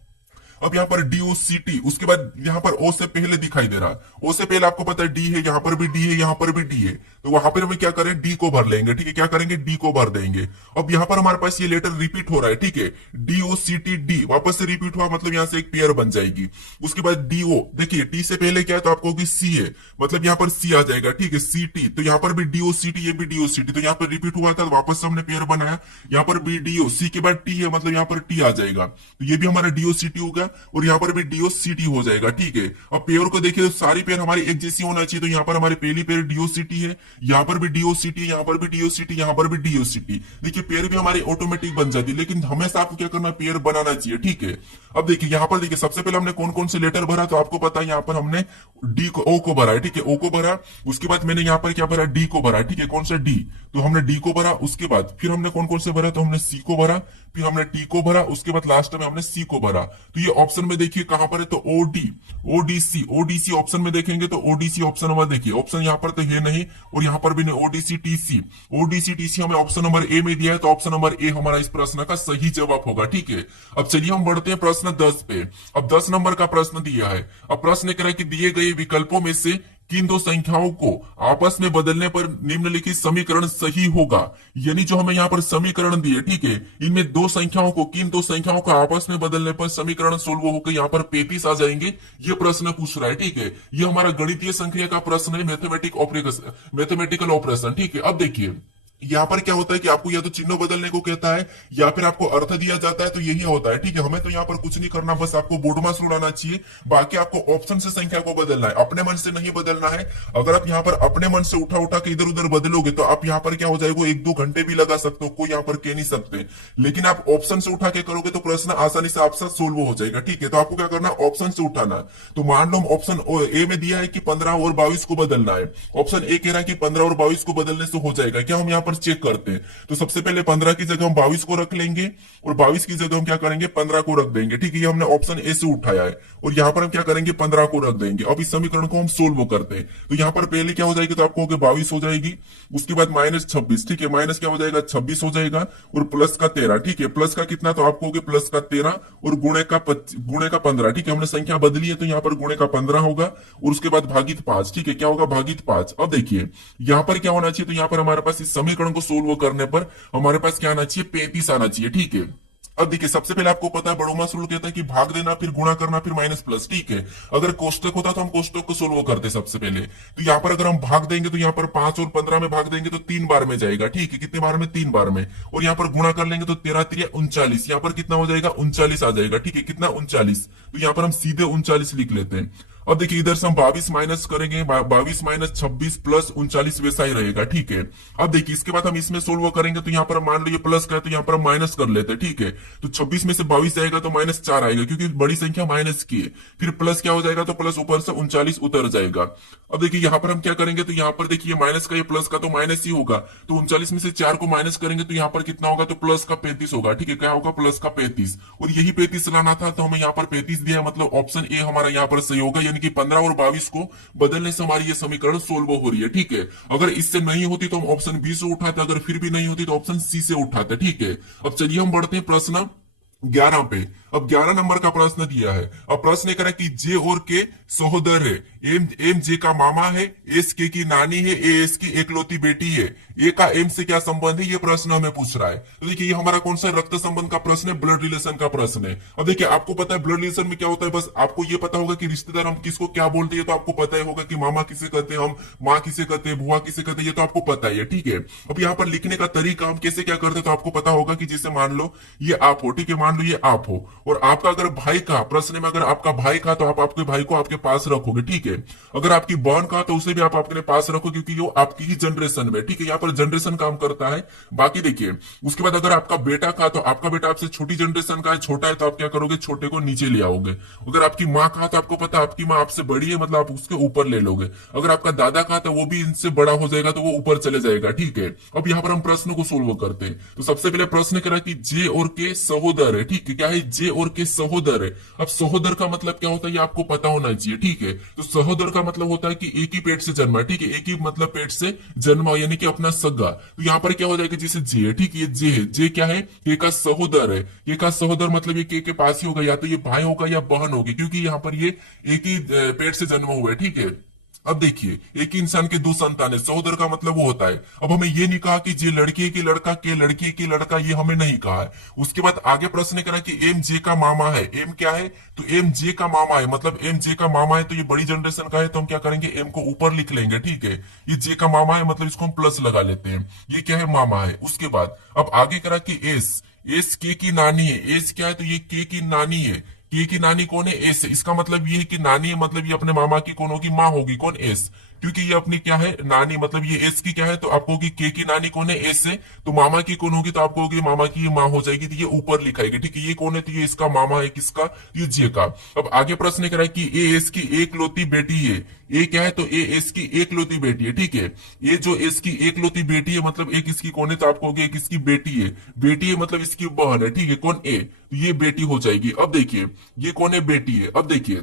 अब यहाँ पर DOCT, उसके बाद यहाँ पर ओ से पहले दिखाई दे रहा, ओ से पहले आपको पता है डी है, यहाँ पर भी डी है, यहाँ पर भी डी है, तो वहां पर हम क्या करें, डी को भर लेंगे, ठीक है। क्या करेंगे, डी को भर देंगे। अब यहाँ पर हमारे पास ये लेटर रिपीट हो रहा है, ठीक है। DOCT डी वापस से रिपीट हुआ, मतलब यहाँ से एक पेयर बन जाएगी। उसके बाद DO, देखिए टी से पहले क्या है, तो आपको होगी सी है, मतलब यहाँ पर सी आ जाएगा, ठीक है। CT, तो यहाँ पर भी DOCT, ये भी DOCT, तो यहाँ पर रिपीट हुआ था, वापस से हमने पेयर बनाया। यहाँ पर भी DO, सी के बाद टी है, मतलब यहाँ पर टी आ जाएगा, तो ये भी हमारा DOCT होगा, और यहाँ पर भी DOCT हो जाएगा, ठीक है। अब पेयर को देखिए तो सारी पेयर हमारी एक जैसी होना चाहिए, तो यहाँ पर हमारी पहली पेयर DOCT है, यहाँ पर भी DOCT, यहाँ पर भी DOCT, यहाँ पर भी DOCT। देखिए पेयर भी हमारी ऑटोमेटिक बन जाती है, लेकिन हमेशा आपको क्या करना, पेयर बनाना चाहिए, ठीक है। अब देखिए यहाँ पर देखिए सबसे पहले हमने कौन कौन से लेटर भरा, तो आपको पता है यहाँ पर हमने डी को, ओ को भरा है, ठीक है। ओ को भरा, उसके बाद मैंने यहाँ पर क्या भरा, डी को भरा, ठीक है। कौन सा, डी, तो हमने डी को भरा। उसके बाद फिर हमने कौन कौन से भरा, तो हमने सी को भरा, फिर हमने टी को भरा, उसके बाद लास्ट में हमने सी को भरा। तो ये ऑप्शन में देखिए कहां पर है, तो ओडी, ओडीसी ऑप्शन में देखेंगे तो ओडीसी ऑप्शन नंबर, देखिए ऑप्शन यहाँ पर तो है नहीं, और यहाँ पर भी नहीं, ओडीसी टीसी हमें ऑप्शन नंबर ए में दिया है, तो ऑप्शन नंबर ए हमारा इस प्रश्न का सही जवाब होगा, ठीक है। अब चलिए हम बढ़ते हैं प्रश्न 10 पे। अब 10 नंबर का प्रश्न दिया है। अब प्रश्न कह रहा है कि दिए गए विकल्पों में से किन दो संख्याओं को आपस में बदलने पर निम्नलिखित समीकरण सही होगा। यानी जो हमें यहाँ पर समीकरण दिए, ठीक है, इनमें दो संख्याओं को, किन दो संख्याओं को आपस में बदलने पर समीकरण सोल्व होकर यहाँ पर 35 आ जाएंगे, ये प्रश्न पूछ रहा है, ठीक है। ये हमारा गणितीय संख्या का प्रश्न है, मैथमेटिकल ऑपरेशन, ठीक है। अब देखिए यहाँ पर क्या होता है कि आपको या तो चिन्ह बदलने को कहता है, या फिर आपको अर्थ दिया जाता है, तो यही होता है, ठीक है। हमें तो यहाँ पर कुछ नहीं करना, बस आपको बोर्ड मास उड़ाना चाहिए। बाकी आपको ऑप्शन से संख्या को बदलना है, अपने मन से नहीं बदलना है। अगर आप यहाँ पर अपने मन से उठा उठा के इधर उधर बदलोगे तो आप यहाँ पर क्या हो जाएगा, 1-2 घंटे भी लगा सकते हो, कोई यहाँ पर कह नहीं सकते। लेकिन आप ऑप्शन से उठा के करोगे तो प्रश्न आसानी से आपसे सोल्व हो जाएगा, ठीक है। तो आपको क्या करना, ऑप्शन से उठाना। तो मान लो ऑप्शन ए में दिया है कि 15 और 22 को बदलना है, ऑप्शन ए कह रहा है कि 15 और 22 को बदलने से हो जाएगा क्या, हम यहाँ पर चेक करते हैं। तो सबसे पहले 15 की जगह हम 22 को रख लेंगे, और 22 की जगह हम क्या करेंगे, 15 को रख देंगे, ठीक है। ये हमने ऑप्शन ए से उठाया है, और यहाँ पर हम क्या करेंगे, 15 को रख देंगे। अब इस समीकरण को हम सोल्व करते हैं, तो यहाँ पर पहले क्या हो जाएगी, तो आपको हो गया 22 हो जाएगी, उसके बाद -26, ठीक है, माइनस क्या हो जाएगा, 26 हो जाएगा, और प्लस का 13, ठीक है। प्लस का कितना, तो आपको हो गया प्लस का 13, और गुणे का 15, ठीक है। हमने संख्या बदली है तो यहाँ पर गुणे का 15 होगा, और उसके बाद भागित 5, ठीक है। क्या होगा, भागित 5। अब देखिए यहाँ पर क्या होना चाहिए, तो यहाँ पर हमारे पास इस समीकरण को सोल्व करने पर हमारे पास क्या आना चाहिए, 35 आना चाहिए, ठीक है। अब देखिए सबसे पहले आपको पता है बड़ोमा रूल कहता है कि भाग देना, फिर गुणा करना, फिर माइनस प्लस, ठीक है। अगर कोष्टक होता तो हम कोष्टक को सोल्व करते सबसे पहले। तो यहाँ पर अगर हम भाग देंगे तो यहाँ पर 5 और 15 में भाग देंगे तो 3 बार में जाएगा, ठीक है। कितने बार में, 3 बार में। और यहाँ पर गुणा कर लेंगे तो 13 39, यहाँ पर कितना हो जाएगा, 39 आ जाएगा, ठीक है। कितना, 39। तो यहाँ पर हम सीधे 39 लिख लेते हैं। अब देखिए इधर से हम 22 माइनस करेंगे, 22 माइनस 26 प्लस 39 वैसा ही रहेगा, ठीक है। अब देखिए इसके बाद हम इसमें सोल्व करेंगे, तो यहाँ पर मान लो ये प्लस का है तो यहाँ पर हम माइनस कर लेते हैं, ठीक है। तो 26 में से 22 जाएगा तो -4 आएगा, क्योंकि बड़ी संख्या माइनस की है। फिर प्लस क्या हो जाएगा, तो प्लस ऊपर से 39 उतर जाएगा। अब देखिए यहाँ पर हम क्या करेंगे, तो यहाँ पर देखिए माइनस का, ये प्लस का तो माइनस ही होगा, तो 39 में से 4 को माइनस करेंगे तो यहाँ पर कितना होगा, तो प्लस का 35 होगा, ठीक है। क्या होगा, प्लस का 35, और यही 35 लाना था, तो हमें यहाँ पर 35 दिया, मतलब ऑप्शन ए हमारा यहाँ पर सही होगा। यानी कि 15 और 22 को बदलने से हमारी ये समीकरण सोल्व हो रही है, ठीक है। अगर इससे नहीं होती तो हम ऑप्शन बी से उठाते, अगर फिर भी नहीं होती तो ऑप्शन सी से उठाते, ठीक है। अब चलिए हम बढ़ते हैं प्रश्न 11 पे। अब 11 नंबर का प्रश्न दिया है। अब प्रश्न करें कि जे और के सहोदर है, एम जे का मामा है, एस के की नानी है, ए एस की एकलौती बेटी है, ए का एम से क्या संबंध है, ये प्रश्न हमें पूछ रहा है। तो देखिए ये हमारा कौन सा रक्त संबंध का प्रश्न है, ब्लड रिलेशन का प्रश्न है। अब देखिए आपको पता है ब्लड रिलेशन में क्या होता है, बस आपको ये पता होगा कि रिश्तेदार हम किसको क्या बोलते हैं, तो आपको पता ही होगा कि मामा किसे कहते हैं, हम माँ किसे कहते हैं, बुआ किसे कहते हैं, ये तो आपको पता ही है, ठीक है। अब यहाँ पर लिखने का तरीका हम कैसे क्या करते हैं, तो आपको पता होगा कि जैसे मान लो ये आप हो, ठीक है, मान लो ये आप हो, और आपका अगर भाई का प्रश्न में अगर आपका भाई का तो आप आपके भाई को आपके पास रखोगे, ठीक है। अगर आपकी बहन का तो उसे भी आप अपने पास रखो, क्योंकि वो आपकी ही जनरेशन में, ठीक है, यहाँ पर जनरेशन काम करता है। बाकी देखिए, उसके बाद अगर आपका बेटा का तो आपका बेटा आपसे छोटी जनरेशन का है, छोटा है, तो आप क्या करोगे, छोटे को नीचे ले आओगे। अगर आपकी माँ का तो आपको पता है आपकी माँ आपसे बड़ी है, मतलब आप उसके ऊपर ले लोगे। अगर आपका दादा का तो वो भी इनसे बड़ा हो जाएगा, तो वो ऊपर चले जाएगा, ठीक है। अब यहाँ पर हम प्रश्न को सोल्व करते हैं। तो सबसे पहले प्रश्न करा कि जे और के सहोदर है, ठीक है। क्या है, जे और के सहोदर है। अब सहोदर का मतलब क्या होता है ये आपको पता होना चाहिए, ठीक है। तो सहोदर का मतलब होता है कि एक ही पेट से जन्मा, ठीक है, एक ही मतलब पेट से जन्मा, यानी कि अपना सगा। तो यहाँ पर क्या हो जाएगा, जैसे जे है, ठीक है, ये जे है, जे क्या है, के का सहोदर है। ये का सहोदर मतलब ये के पास ही होगा, या तो ये भाई होगा या बहन होगी, क्योंकि यहाँ पर ये एक ही पेट से जन्मा हुआ है, ठीक है। अब देखिए, एक ही इंसान के दो संतान है, सहोदर का मतलब वो होता है। अब हमें ये नहीं कहा कि जे लड़की की लड़का, के लड़की की लड़का, ये हमें नहीं कहा है। उसके बाद आगे प्रश्न करा कि एम जे का मामा है। एम क्या है, तो एम जे का मामा है, मतलब एम जे का मामा है, तो ये बड़ी जनरेशन का है, तो हम क्या करेंगे, एम को ऊपर लिख लेंगे, ठीक है। ये जे का मामा है, मतलब इसको हम प्लस लगा लेते हैं, ये क्या है, मामा है। उसके बाद अब आगे करा कि एस, एस के की नानी है। एस क्या है, तो ये के की नानी है। के की नानी कौन है, एस। इसका मतलब ये है कि नानी है, मतलब ये अपने मामा की कौन होगी, माँ होगी, कौन, एस। क्योंकि ये अपनी क्या है, नानी, मतलब ये एस की क्या है, तो आपको होगी के की नानी कौन है, एस से। तो मामा की कौन होगी, तो आपको होगी मामा की माँ हो जाएगी, तो ये ऊपर लिखाएगी, ठीक है। ये कौन है, तो ये इसका मामा है, किसका, ये जे का। अब आगे प्रश्न करा कि ए एस की एक लौती बेटी है। ए क्या है, तो ए एस की एक लौती बेटी है, ठीक है। ये जो एस की एक लौती बेटी है, मतलब एक इसकी कौन है, तो आपको होगी एक इसकी बेटी है। बेटी है मतलब इसकी बहन है, ठीक है, कौन, ए। तो ये बेटी हो जाएगी। अब देखिए, ये कौन है, बेटी है। अब देखिए,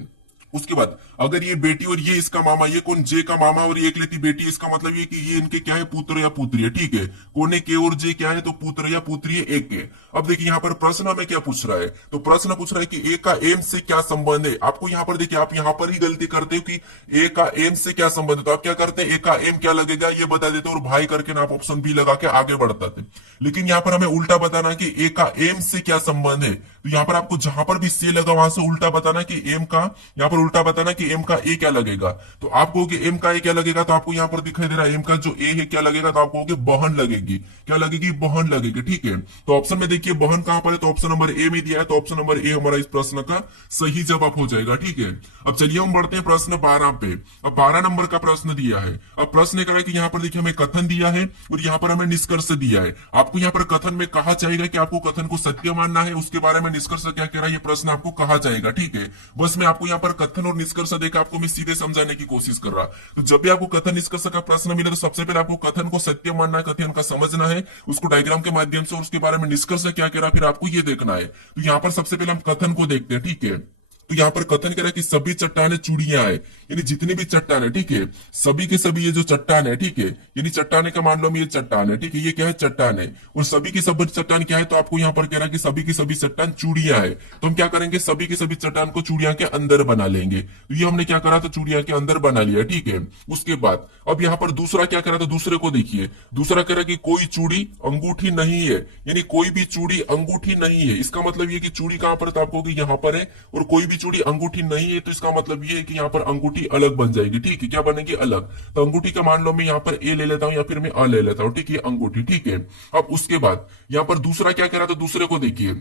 उसके बाद अगर ये बेटी और ये इसका मामा, ये कौन, जे का मामा और ये एक लेती बेटी, इसका मतलब ये कि ये इनके क्या है, पुत्र या पुत्री है, ठीक है। कौन है, के और जे क्या है, तो पुत्र या पुत्री है, एक के। अब देखिए यहाँ पर प्रश्न हमें क्या पूछ रहा है, तो प्रश्न पूछ रहा है कि ए का एम से क्या संबंध है। आपको यहाँ पर देखिए, आप यहाँ पर ही गलती करते हो कि ए का एम से क्या संबंध है, तो आप क्या करते हैं, ए का एम क्या लगेगा ये बता देते और भाई करके ना आप ऑप्शन बी लगा के आगे बढ़ते थे। लेकिन यहाँ पर हमें उल्टा बताना कि ए का एम से क्या संबंध है। तो यहाँ पर आपको जहां पर भी से लगा वहां से उल्टा बताना कि एम का, यहाँ पर उल्टा बताना कि एम का ए क्या लगेगा। तो आपको एम का ए क्या लगेगा, तो आपको यहाँ पर दिखाई दे रहा है एम का जो ए है क्या लगेगा, तो आपको बहन लगेगी, क्या लगेगी, बहन लगेगी, ठीक है। तो ऑप्शन में देखिए बहन कहां पर है, तो ऑप्शन नंबर ए में दिया है, तो ऑप्शन नंबर ए हमारा इस प्रश्न का सही जवाब हो जाएगा, ठीक है। अब चलिए हम बढ़ते हैं प्रश्न 12 पे। अब 12 नंबर का प्रश्न दिया है। अब प्रश्न करें कि यहाँ पर देखिए हमें कथन दिया है और यहाँ पर हमें निष्कर्ष दिया है। आपको यहाँ पर कथन में कहा जाएगा कि आपको कथन को सत्य मानना है, उसके बारे में निष्कर्ष क्या कह रहा है ये प्रश्न आपको कहा जाएगा, ठीक है। बस मैं आपको यहाँ पर कथन और निष्कर्ष देकर आपको मैं सीधे समझाने की कोशिश कर रहा। तो जब भी आपको कथन निष्कर्ष का प्रश्न मिले तो सबसे पहले आपको कथन को सत्य मानना है, कथन का समझना है, उसको डायग्राम के माध्यम से, और उसके बारे में निष्कर्ष क्या कह रहा है फिर आपको ये देखना है। तो यहाँ पर सबसे पहले हम कथन को देखते हैं, ठीक है। तो यहाँ पर कथन कह रहा है कि सभी चट्टाने चूड़ियां है, यानी जितनी भी चट्टान है, ठीक है, सभी के सभी ये जो चट्टान है, ठीक है, यानी चट्टाने का मान लो ये चट्टान है, ठीक है, ये क्या है, चट्टान है। और सभी की सभी चट्टान क्या है, तो आपको यहाँ पर कह रहा है कि सभी की सभी चट्टान चूड़ियां है। तो हम क्या करेंगे, सभी की सभी चट्टान को चूड़ियां के अंदर बना लेंगे। तो ये हमने क्या करा, तो चूड़ियां के अंदर बना लिया, ठीक है। उसके बाद अब यहाँ पर दूसरा क्या करा, तो दूसरे को देखिए, दूसरा कह रहा है कि कोई चूड़ी अंगूठी नहीं है, यानी कोई भी चूड़ी अंगूठी नहीं है। इसका मतलब ये कि चूड़ी कहां पर, तो आपको यहाँ पर है, और कोई भी चूड़ी अंगूठी नहीं है, तो इसका मतलब ये है कि यहाँ पर अंगूठी अलग बन जाएगी, ठीक है। क्या बनेगी, अलग। तो अंगूठी का मान लो मैं यहाँ पर ए ले लेता हूं या फिर मैं अ ले लेता हूं, ठीक है, अंगूठी, ठीक है। अब उसके बाद यहाँ पर दूसरा क्या कह रहा, तो दूसरे को देखिए,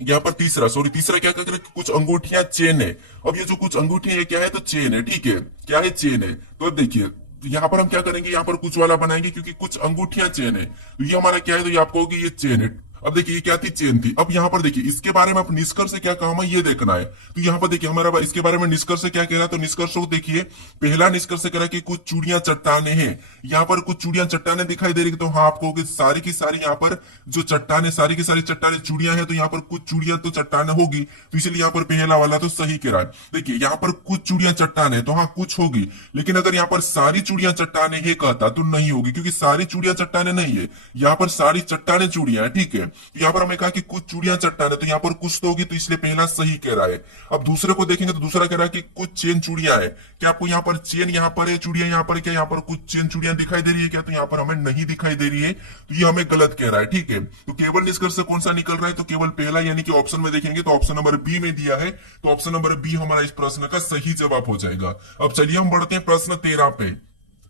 यहाँ पर तीसरा क्या कह रहा है कि कुछ अंगूठियां चेन है। अब ये जो कुछ अंगूठियां है क्या है, तो चेन है, ठीक है, क्या है, चेन है। तो अब देखिए, तो यहाँ पर हम क्या करेंगे, यहाँ पर कुछ वाला बनाएंगे क्योंकि कुछ अंगूठियां चेन है, तो ये हमारा क्या है, तो ये आपको होगी ये चेन है। अब देखिए ये क्या थी, चेन थी। अब यहाँ पर देखिए इसके बारे में आप निष्कर्ष क्या कहा हमें ये देखना है। तो यहाँ पर देखिए हमारा इसके बारे में निष्कर्ष क्या कह रहा है, तो निष्कर्ष को देखिए, पहला निष्कर्ष कह रहा है कि कुछ चूड़ियां चट्टाने हैं। यहाँ पर कुछ चूड़ियां चट्टाने दिखाई दे रही, तो हाँ आपको सारी की सारी यहाँ पर जो चट्टाने, सारी की सारी चट्टाने चूड़ियां हैं, तो यहाँ पर कुछ चूड़ियां तो चट्टाने होगी, तो इसलिए यहाँ पर पहला वाला तो सही कह रहा है। देखिए यहाँ पर कुछ चूड़ियां चट्टाने है, तो हाँ कुछ होगी, लेकिन अगर यहाँ पर सारी चूड़ियां चट्टाने है कहता तो नहीं होगी, क्योंकि सारी चूड़ियां चट्टाने नहीं है, यहाँ पर सारी चट्टाने चूड़ियां है, ठीक है। यहाँ पर हमें कहा कि कुछ चूड़ियां चट्टान है, तो यहाँ पर कुछ तो होगी, तो इसलिए पहला सही कह रहा है। अब दूसरे को देखेंगे तो दूसरा कह रहा है कि कुछ चेन चूड़ियां है। क्या आपको यहाँ पर चेन यहाँ पर है, चूड़ियां यहाँ पर, क्या यहाँ पर कुछ चेन चूड़ियां दिखाई दे रही है क्या, तो यहाँ पर हमें नहीं दिखाई दे रही है, तो ये हमें गलत कह रहा है, ठीक है। तो केवल निष्कर्ष से कौन सा निकल रहा है, तो केवल पहला, यानी कि ऑप्शन में देखेंगे तो ऑप्शन नंबर बी में दिया है, तो ऑप्शन नंबर बी हमारा इस प्रश्न का सही जवाब हो जाएगा। अब चलिए हम बढ़ते हैं प्रश्न 13 पे।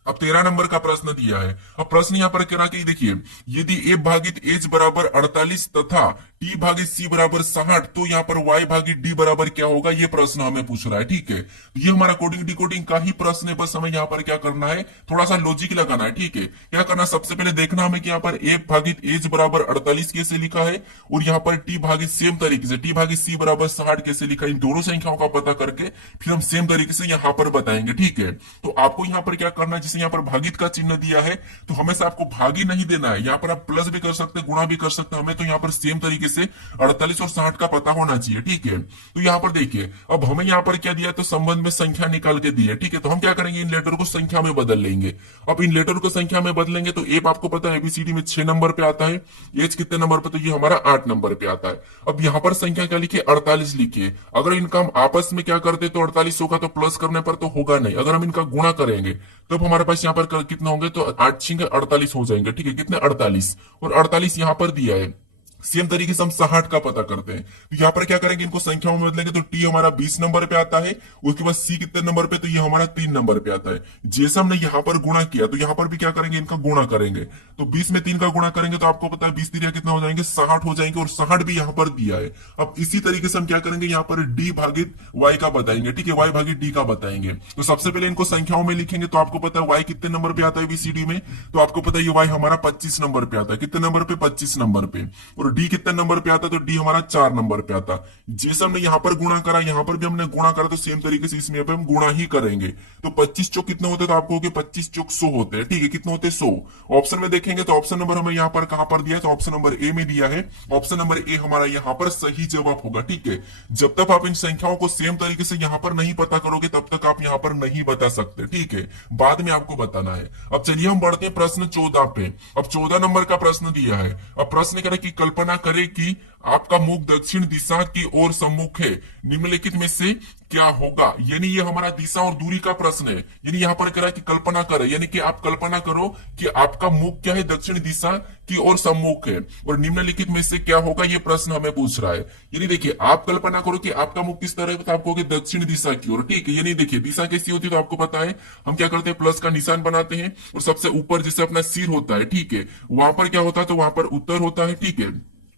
अब 13 नंबर का प्रश्न दिया है। अब प्रश्न यहाँ पर कह रहा कि देखिए, यदि ए भागित एच बराबर 48 तथा टी भागित सी बराबर 60, तो यहाँ पर वाई भागित डी बराबर क्या होगा, ये प्रश्न हमें पूछ रहा है। ठीक है, तो ये हमारा कोडिंग डिकोडिंग का ही प्रश्न है। बस हमें यहाँ पर क्या करना है, थोड़ा सा लॉजिक लगाना है। ठीक है, क्या करना, सबसे पहले देखना हमें कि यहाँ पर ए भागित एच बराबर 48 कैसे लिखा है, और यहाँ पर टी भागित सेम तरीके से टी भागित सी बराबर 60 कैसे लिखा है। इन दोनों संख्याओं का पता करके फिर हम सेम तरीके से यहाँ पर बताएंगे। ठीक है, तो आपको यहाँ पर क्या करना है, यहाँ पर भागित का चिन्ह दिया है तो हमेशा आपको भागी नहीं देना है। यहाँ पर आप प्लस भी कर सकते हैं, गुणा भी कर सकते हैं। हमें तो यहाँ पर सेम तरीके से 48 और 60 का पता होना चाहिए। ठीक है, तो यहाँ पर देखिए, अब हमें यहाँ पर क्या दिया, तो संबंध में संख्या निकाल के दी है। ठीक है, तो हम क्या करेंगे, इन लेटर को संख्या में बदल लेंगे। अब इन लेटर को संख्या में बदलेंगे तो एप आपको पता है एबीसीडी में 6 नंबर पे आता है, एच कितने नंबर पे, तो ये हमारा 8 नंबर पे आता है। अब यहाँ पर संख्या क्या लिखिए, 48 लिखिए। अगर इनका हम आपस में क्या करते तो 48 होगा, तो प्लस करने पर तो होगा नहीं। अगर हम इनका गुणा करेंगे तो हमारे पास यहाँ पर कितना होंगे, तो 8 छिंगे 48 हो जाएंगे। ठीक है, कितने 48, और 48 यहाँ पर दिया है। सेम तरीके से हम 60 का पता करते हैं, तो यहाँ पर क्या करेंगे, इनको संख्याओं में बदलेंगे तो टी हमारा 20 नंबर पे आता है। उसके बाद सी कितने नंबर पे, तो ये हमारा 3 नंबर पे आता है। जैसे हमने यहाँ पर गुणा किया तो यहाँ पर भी क्या करेंगे, इनका गुणा करेंगे। तो 20 में 3 का गुणा करेंगे तो आपको पता है 20 3 कितना हो जाएंगे, 60 हो जाएंगे, और 60 भी यहाँ पर दिया है। अब इसी तरीके से हम क्या करेंगे, यहाँ पर डी भागित वाई का बताएंगे। ठीक है, वाई भागित डी का बताएंगे। तो सबसे पहले इनको संख्याओं में लिखेंगे, तो आपको पता है वाई कितने नंबर पे आता है बीसीडी में, तो आपको पता है ये वाई हमारा 25 नंबर पे आता है। कितने नंबर पे, 25 नंबर पे। और डी कितने नंबर पे आता, तो डी हमारा 4 नंबर पे आता। जैसे हमने यहाँ पर गुणा करा, यहाँ पर भी हमने गुणा करा, तो सेम तरीके से इसमें हम गुणा ही करेंगे। तो 25 चौक कितने होते हैं, तो आपको 25 चौक 100 होते हैं। ठीक है, कितने होते हैं, 100। ऑप्शन में देखेंगे तो ऑप्शन नंबर हमें यहाँ पर कहां पर दिया है, तो ऑप्शन नंबर ए में दिया है। ऑप्शन नंबर ए हमारा यहाँ पर सही जवाब होगा। ठीक है, जब तक आप इन संख्याओं को सेम तरीके से यहाँ पर नहीं पता करोगे तब तक आप यहाँ पर नहीं बता सकते। ठीक है, बाद में आपको बताना है। अब चलिए हम बढ़ते हैं प्रश्न 14 पे। अब 14 नंबर का प्रश्न दिया है। अब प्रश्न कह रहा है कि कल्पना करें कि आपका मुख दक्षिण दिशा की ओर सम्मुख है, निम्नलिखित में से क्या होगा। यानी ये हमारा दिशा और दूरी का प्रश्न है। यानी यहाँ पर कह रहा है कि कल्पना करें, यानी कि आप कल्पना करो कि आपका मुख क्या है, दक्षिण दिशा की ओर सम्मुख है, और निम्नलिखित में से क्या होगा, ये प्रश्न हमें पूछ रहा है। यानी देखिए, आप कल्पना करो कि आपका मुख किस तरह है, तो आपको दक्षिण दिशा की ओर। ठीक है, यानी देखिए दिशा कैसी होती है, तो आपको पता है हम क्या करते हैं, प्लस का निशान बनाते हैं, और सबसे ऊपर जैसे अपना सिर होता है, ठीक है, वहां पर क्या होता है, तो वहां पर उत्तर होता है। ठीक है,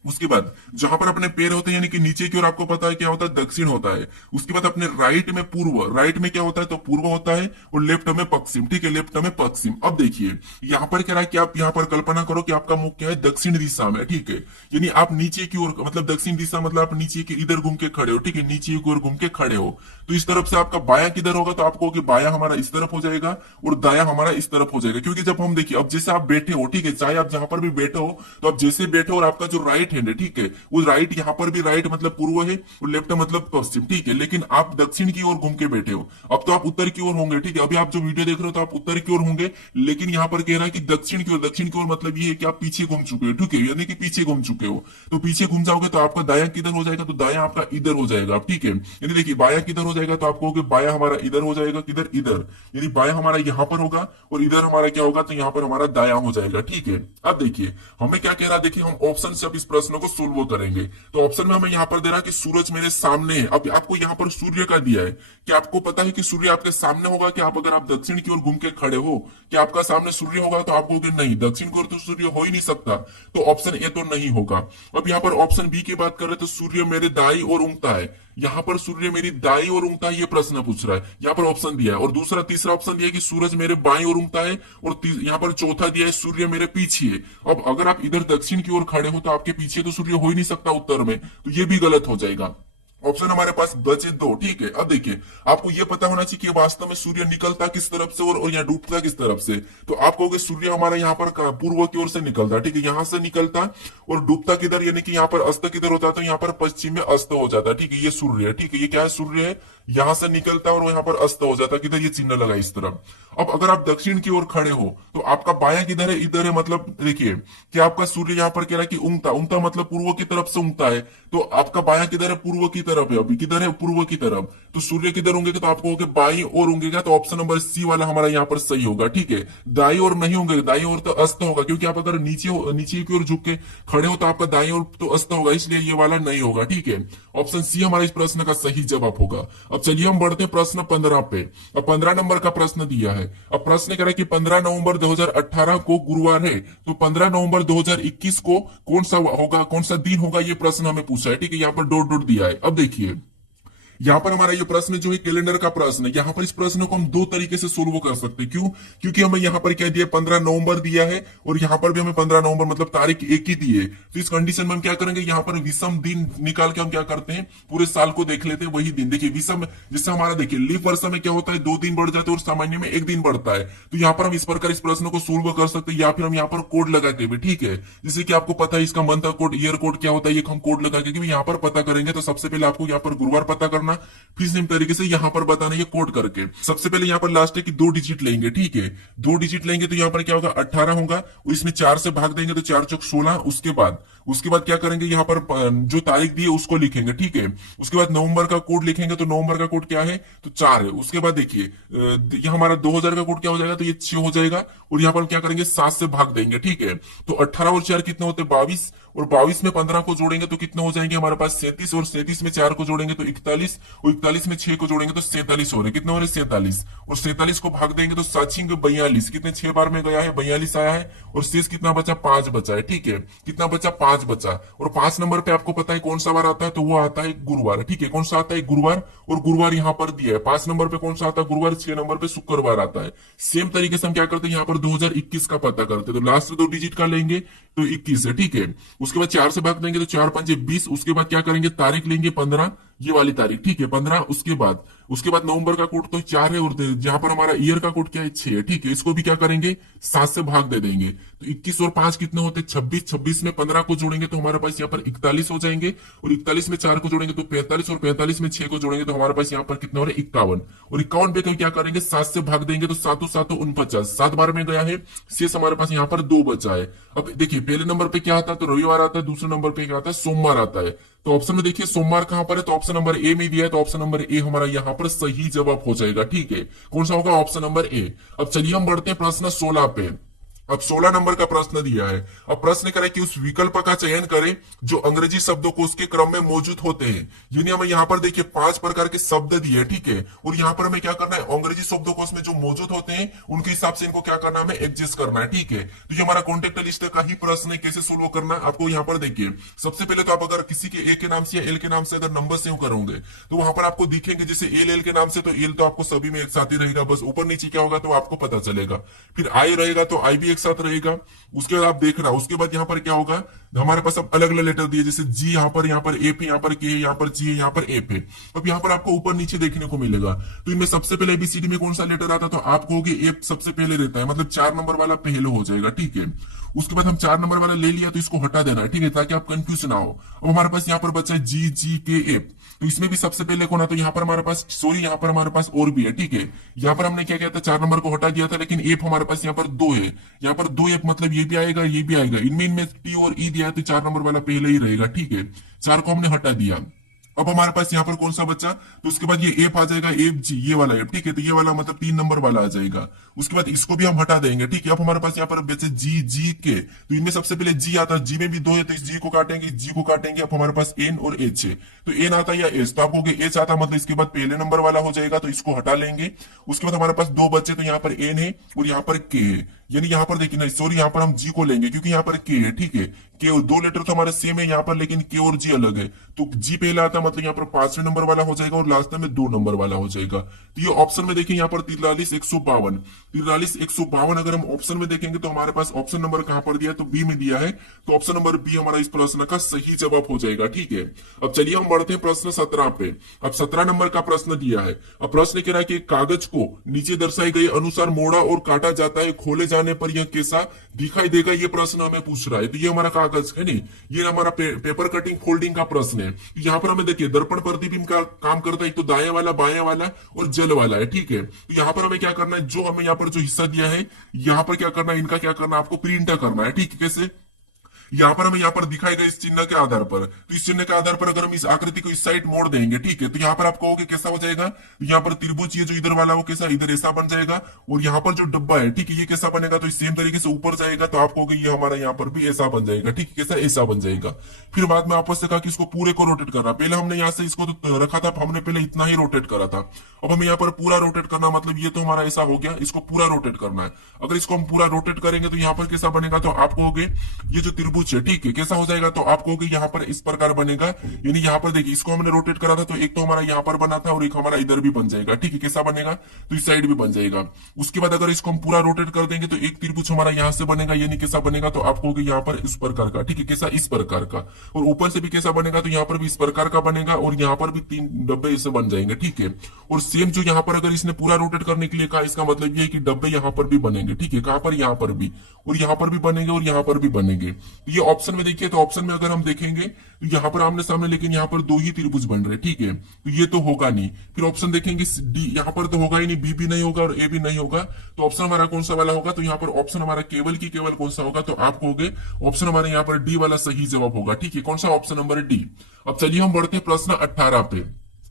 उसके बाद जहां पर अपने पैर होते हैं यानी कि नीचे की ओर आपको पता है क्या होता है, दक्षिण होता है। उसके बाद अपने राइट में पूर्व, राइट में क्या होता है, तो पूर्व होता है, और लेफ्ट में पश्चिम। ठीक है, लेफ्ट में पश्चिम। अब देखिए यहाँ पर कह रहा है कि आप यहाँ पर कल्पना करो कि आपका मुख क्या है, दक्षिण दिशा में। ठीक है, यानी आप नीचे की ओर, मतलब दक्षिण दिशा मतलब आप नीचे की इधर घूम के खड़े हो। ठीक है, नीचे की ओर घूम के खड़े हो, तो इस तरफ से आपका बाया किधर होगा, तो आपको बाया हमारा इस तरफ हो जाएगा, और दाया हमारा इस तरफ हो जाएगा। क्योंकि जब हम देखिए, अब जैसे आप बैठे हो, ठीक है, चाहे आप जहां पर भी बैठे हो, तो आप जैसे बैठे हो और आपका जो राइट हैंड है, ठीक है, वो राइट यहाँ पर भी राइट मतलब पूर्व है, और लेफ्ट मतलब पश्चिम। ठीक है, लेकिन आप दक्षिण की ओर घूम के बैठे हो। अब तो आप उत्तर की ओर होंगे। ठीक है, अभी आप जो वीडियो देख रहे हो तो आप उत्तर की ओर होंगे, लेकिन यहाँ पर कह रहा है कि दक्षिण की ओर। दक्षिण की ओर मतलब ये है कि आप पीछे घूम चुके हो। ठीक है, यानी कि पीछे घूम चुके हो, तो पीछे घूम जाओगे तो आपका दाया किधर हो जाएगा, तो दाया आपका इधर हो जाएगा। ठीक है, यानी देखिए बाया किधर हो जाएगा, तो आप कहोगे बाया हमारा इधर हो जाएगा, किधर, इधर। यानी बाया हमारा यहाँ पर होगा, और इधर हमारा क्या होगा, तो यहाँ पर हमारा दाया हो जाएगा। ठीक है, अब देखिए हमें क्या कह रहा है, देखिए हम ऑप्शन से अब इस प्रश्न को सोल्व करेंगे। तो ऑप्शन में हमें यहाँ पर दे रहा है कि सूरज मेरे सामने है। अब आपको यहाँ पर सूर्य का दिया है, कि आपको पता है कि सूर्य आपके सामने होगा, कि आप अगर आप दक्षिण की ओर घूम के खड़े हो, कि आपका सामने सूर्य होगा, तो आप कहोगे नहीं, दक्षिण की ओर तो सूर्य हो ही नहीं सकता, तो ऑप्शन ए तो नहीं होगा। अब यहाँ पर ऑप्शन बी की बात करें तो सूर्य मेरे दाई और उगता है। यहाँ पर सूर्य मेरी दाई और उगता है, ये प्रश्न पूछ रहा है। यहाँ पर ऑप्शन दिया है, और दूसरा तीसरा ऑप्शन दिया है कि सूरज मेरे बाई और उगता है, और यहाँ पर चौथा दिया है सूर्य मेरे पीछे है। अब अगर आप इधर दक्षिण की ओर खड़े हो तो आपके पीछे तो सूर्य हो ही नहीं सकता उत्तर में, तो ये भी गलत हो जाएगा। ऑप्शन हमारे पास बचे दो। ठीक है, अब देखिए आपको यह पता होना चाहिए कि वास्तव में सूर्य निकलता किस तरफ से और यहाँ डूबता किस तरफ से। तो आप कहोगे सूर्य हमारा यहाँ पर पूर्व की ओर से निकलता, ठीक है, यहाँ से निकलता, और डूबता किधर, यानी कि यहाँ पर अस्त किधर होता है, तो यहाँ पर पश्चिम में अस्त हो जाता है। ठीक है, ये सूर्य है। ठीक है, ये क्या है, सूर्य है, यहां से निकलता है और यहाँ पर अस्त हो जाता है, किधर, ये चिन्ह लगा इस तरफ। अब अगर आप दक्षिण की ओर खड़े हो तो आपका बाया किधर है, इधर है। मतलब देखिए कि आपका सूर्य यहाँ पर कह रहा है कि उगता, उगता मतलब पूर्व की तरफ से उगता है, तो आपका बाया किधर है, पूर्व की तरफ तरफ है, अभी किधर है, पूर्व की तरफ। तो सूर्य किधर होंगे तो आपको होगा बाई और होंगे, तो ऑप्शन नंबर सी वाला हमारा यहाँ पर सही होगा। ठीक है, दाई और नहीं होंगे, दाई और तो अस्त होगा, क्योंकि आप अगर नीचे की ओर झुक के खड़े हो तो आपका दाई और तो अस्त होगा, इसलिए ये वाला नहीं होगा। ठीक है, ऑप्शन सी हमारा इस प्रश्न का सही जवाब होगा। अब चलिए हम बढ़ते हैं प्रश्न 15 पे। अब 15 नंबर का प्रश्न दिया है। अब प्रश्न कह रहा है कि 15 नवंबर 2018 को गुरुवार है, तो 15 नवंबर 2021 को कौन सा होगा, कौन सा दिन होगा, ये प्रश्न हमें पूछा है। ठीक है, यहाँ पर डॉट डॉट दिया है। अब देखिए यहाँ पर हमारा ये प्रश्न जो है कैलेंडर का प्रश्न है। यहाँ पर इस प्रश्न को हम दो तरीके से सोल्व कर सकते हैं। क्यों? क्योंकि हमें यहाँ पर क्या दिया, 15 नवंबर दिया है, और यहाँ पर भी हमें 15 नवंबर मतलब तारीख एक ही दी है। तो इस कंडीशन में हम क्या करेंगे, यहाँ पर विषम दिन निकाल के हम क्या करते हैं, पूरे साल को देख लेते हैं, वही दिन। देखिए विषम, जिससे हमारा देखिए लीप वर्ष में क्या होता है, 2 दिन बढ़ जाते हैं और सामान्य में 1 दिन बढ़ता है। तो यहाँ पर हम इस प्रकार इस प्रश्न को सोल्व कर सकते हैं, या फिर हम यहाँ पर कोड लगाते हुए। ठीक है, जैसे कि आपको पता है इसका मंथ कोड, ईयर कोड क्या होता है, ये हम कोड लगा के यहाँ पर पता करेंगे। तो सबसे पहले आपको यहाँ पर गुरुवार पता करना, फिर सेम तरीके से यहाँ पर बताना, ये कोड करके। सबसे पहले यहाँ पर लास्ट है कि 2 डिजिट लेंगे। ठीक है, 2 डिजिट लेंगे तो यहाँ पर क्या होगा, 18 होगा, और इसमें 4 से भाग देंगे तो 4 चौक 16। उसके बाद क्या करेंगे, यहाँ पर जो तारीख दी है उसको लिखेंगे। ठीक है, उसके बाद नवंबर का कोड लिखेंगे, तो नवंबर का कोड क्या है, तो 4 है। उसके बाद देखिए ये हमारा 2000 का कोड क्या हो जाएगा, तो ये 6 हो जाएगा, और यहाँ पर क्या करेंगे, 7 से भाग देंगे। ठीक है, तो 18 और 4 कितने होते हैं, 22, और 22 में 15 को जोड़ेंगे तो कितने हो जाएंगे हमारे पास, 37, और 37 में 4 को जोड़ेंगे तो 41, और 41 में 6 को जोड़ेंगे तो 47 हो रहे। कितने हो रहे, 47, और 47 को भाग देंगे तो 7 42, कितने 6 बार में गया है, 42 आया है, और शेष कितना बचा, 5 बचा है। ठीक है, कितना बचा, 5 बचा, और 5 नंबर पे आपको पता है कौन सा बार आता है, तो वो आता है गुरुवार। ठीक है, कौन सा आता है, गुरुवार, और गुरुवार यहाँ पर दिया है। 5 नंबर पे कौन सा आता है, गुरुवार। 6 नंबर पे शुक्रवार आता है। सेम तरीके से हम क्या करते हैं, यहाँ पर 2021 का पता करते हैं, तो लास्ट 2 डिजिट का लेंगे तो 21 है। ठीक है, उसके बाद 4 से भाग देंगे तो 4 5 20। उसके बाद क्या करेंगे, तारीख लेंगे 15, ये वाली तारीख। ठीक है, 15। उसके बाद नवंबर का कोड तो 4 है, और जहां पर हमारा ईयर का कोड क्या है, 6 है। ठीक है, इसको भी क्या करेंगे, 7 से भाग दे देंगे, तो 21 और 5 कितने होते हैं, 26। 26 में 15 को जोड़ेंगे तो हमारे पास यहाँ पर 41 हो जाएंगे, और 41 में 4 को जोड़ेंगे तो 45, और 45 में 6 को जोड़ेंगे तो हमारे पास यहाँ पर कितने हो रहे, 51, और 51 पे तो क्या करेंगे, 7 से भाग देंगे तो 7 7 49, 7 बार में गया है, शेष हमारे पास यहाँ पर 2 बचा है। अब देखिए पहले नंबर पे क्या आता है, तो रविवार आता है, दूसरे नंबर पे क्या आता है, सोमवार आता है। तो ऑप्शन में देखिए सोमवार कहां पर है, तो ऑप्शन नंबर ए में दिया है, तो ऑप्शन नंबर ए हमारा यहाँ पर सही जवाब हो जाएगा। ठीक है, कौन सा होगा, ऑप्शन नंबर ए। अब चलिए हम बढ़ते हैं प्रश्न 16 पे। अब 16 नंबर का प्रश्न दिया है। अब प्रश्न करें कि उस विकल्प का चयन करें जो अंग्रेजी शब्दों को उसके क्रम में मौजूद होते हैं। यानी हमें यहाँ पर देखिए 5 प्रकार के शब्द दिए हैं। ठीक है, और यहाँ पर हमें क्या करना है, अंग्रेजी शब्दों को उसमें जो मौजूद होते हैं उनके हिसाब से इनको क्या करना है, हमें एडजस्ट करना है। ठीक है, तो ये हमारा कॉन्टेक्ट लिस्ट का ही प्रश्न है, कैसे सोल्व करना है आपको यहाँ पर देखिए। सबसे पहले तो आप अगर किसी के ए के नाम से या एल के नाम से अगर नंबर सेव करोगे तो वहां पर आपको दिखेंगे, जैसे एल के नाम से, तो एल तो आपको सभी में एक साथ ही रहेगा, बस ऊपर नीचे क्या होगा तो आपको पता चलेगा। फिर आई रहेगा तो आई भी एक साथ रहेगा। उसके बाद आप देखना, उसके बाद यहाँ पर क्या होगा, हमारे पास अब अलग अलग लेटर दिए, जैसे जी यहाँ पर एफ है, यहाँ पर के है, यहाँ पर जी है, यहाँ पर एफ है। अब यहाँ पर आपको ऊपर नीचे देखने को मिलेगा। तो इनमें सबसे पहले एबीसीडी में कौन सा लेटर आता है, तो आप कहोगे एफ सबसे पहले रहता है, मतलब 4 नंबर वाला पहले हो जाएगा। ठीक है, उसके बाद हम 4 नंबर वाला ले लिया तो इसको हटा देना है। ठीक है, ताकि आप कंफ्यूज ना हो। अब हमारे पास यहाँ पर बचा है जी जी के एफ, तो इसमें भी सबसे पहले कौन है, तो यहाँ पर हमारे पास यहाँ पर हमारे पास और भी है। ठीक है, यहाँ पर हमने क्या किया था, 4 नंबर को हटा दिया था, लेकिन एफ हमारे पास यहाँ पर 2 है। यहाँ पर 2 एफ मतलब ये भी आएगा, ये भी आएगा। इनमें टी और ई दिया है, तो 4 नंबर वाला पहले ही रहेगा। ठीक है, 4 को हमने हटा दिया। अब हमारे पास यहाँ पर कौन सा बच्चा, तो उसके बाद ये एफ आ जाएगा, एफ जी, ये वाला एफ। ठीक है, तो ये वाला मतलब 3 नंबर वाला आ जाएगा। उसके बाद इसको भी हम हटा देंगे। ठीक है, अब हमारे पास यहाँ पर बचे जी जी के, तो इनमें सबसे पहले जी आता है, जी में भी 2 है, तो इस जी को काटेंगे, इस जी को काटेंगे। अब हमारे पास एन और एच है, तो एन आता है या एच, तो आप कहोगे एच आता, मतलब इसके बाद पहले नंबर वाला हो जाएगा, तो इसको हटा लेंगे। उसके बाद हमारे पास 2 बच्चे, तो यहाँ पर एन है और यहाँ पर के है। यानी यहाँ पर देखिए, नहीं सॉरी, यहाँ पर हम जी को लेंगे क्योंकि यहाँ पर के है। ठीक है, के 2 लेटर तो हमारे सेम है यहाँ पर, लेकिन के और जी अलग है, तो जी पहला आता है, मतलब यहाँ पर 5वें नंबर वाला हो जाएगा, और लास्ट में 2 नंबर वाला हो जाएगा। तो ये ऑप्शन में देखिए यहाँ पर 43 152, 43 152 अगर हम ऑप्शन में देखेंगे तो हमारे पास ऑप्शन नंबर कहां पर दिया है, तो बी में दिया है, तो ऑप्शन नंबर बी हमारा इस प्रश्न का सही जवाब हो जाएगा। ठीक है, अब चलिए हम बढ़ते हैं प्रश्न 17 पे। अब 17 नंबर का प्रश्न दिया है। अब प्रश्न कह रहा है कि कागज को नीचे दर्शाए गए अनुसार मोड़ा और काटा जाता है, खोले जाने पर यह कैसा दिखाई देगा, ये प्रश्न हमें पूछ रहा है। तो ये हमारा कागज है, नहीं ये हमारा पेपर कटिंग फोल्डिंग का प्रश्न है। यहाँ पर हमें देखिए दर्पण प्रतिबिंब का काम करता है, एक तो दाएं वाला, बाएं वाला और जल वाला है। ठीक है, तो यहाँ पर हमें क्या करना है, जो हमें यहाँ पर जो हिस्सा दिया है, यहाँ पर क्या करना है, इनका क्या करना है, आपको प्रिंट करना है। ठीक है, कैसे, यहाँ पर हमें यहाँ पर दिखाएगा इस चिन्ह के आधार पर। तो इस चिन्ह के आधार पर अगर हम इस आकृति को इस साइड मोड़ देंगे, ठीक है, तो यहाँ पर आप कहोगे कैसा हो जाएगा, तो यहाँ पर त्रिभुज ये जो इधर वाला वो कैसा इधर ऐसा बन जाएगा, और यहाँ पर जो डब्बा है, ठीक है, ये कैसा बनेगा, तो सेम तरीके से ऊपर जाएगा, तो आप कहोगे ये हमारा यहाँ पर भी ऐसा बन जाएगा, ठीक है, कैसा ऐसा बन जाएगा। फिर बाद में आपस से कहा कि इसको पूरे को रोटेट करना। पहले हमने यहाँ से इसको तो रखा था, हमने पहले इतना ही रोटेट करा था, अब हमें यहाँ पर पूरा रोटेट करना, मतलब ये तो हमारा ऐसा हो गया, इसको पूरा रोटेट करना है। अगर इसको हम पूरा रोटेट करेंगे तो यहाँ पर कैसा बनेगा, तो आप कहोगे ये जो त्रिभुज है, ठीक है, कैसा हो जाएगा, तो आप कहोगे यहाँ पर इस प्रकार बनेगा। यानी यहाँ पर देखिए इसको हमने रोटेट करा था, तो एक तो हमारा यहाँ पर बना था और एक हमारा इधर भी बन जाएगा, ठीक है, कैसा बनेगा, तो इस साइड भी बन जाएगा। उसके बाद अगर इसको हम पूरा रोटेट कर देंगे तो एक त्रिभुज हमारा यहाँ से बनेगा, यानी कैसा बनेगा, तो आप कहोगे यहाँ पर इस प्रकार का, ठीक है, कैसा इस प्रकार का। और ऊपर से भी कैसा बनेगा, तो यहाँ पर भी इस प्रकार का बनेगा, और यहाँ पर भी 3 डब्बे ऐसे बन जाएंगे, ठीक है। और सेम जो यहाँ पर अगर इसने पूरा रोटेट करने के लिए कहा, इसका मतलब ये है कि डब्बे यहाँ पर भी बनेंगे, ठीक है, कहां पर, यहाँ पर भी, और यहाँ पर भी बनेंगे और यहाँ पर भी बनेंगे। तो ये ऑप्शन में देखिए, तो ऑप्शन में अगर हम देखेंगे तो यहाँ पर आमने सामने, लेकिन यहाँ पर 2 ही त्रिभुज बन रहे, ठीक है, तो ये तो होगा नहीं। फिर ऑप्शन देखेंगे डी, यहाँ पर तो होगा ही नहीं, बी भी नहीं होगा और ए भी नहीं होगा, तो ऑप्शन हमारा कौन सा वाला होगा, तो यहाँ पर ऑप्शन हमारा केवल की केवल कौन सा होगा, तो आप कहोगे ऑप्शन हमारे यहाँ पर डी वाला सही जवाब होगा, ठीक है, कौन सा, ऑप्शन नंबर डी। अब चलिए हम बढ़ते हैं प्रश्न 18 पे।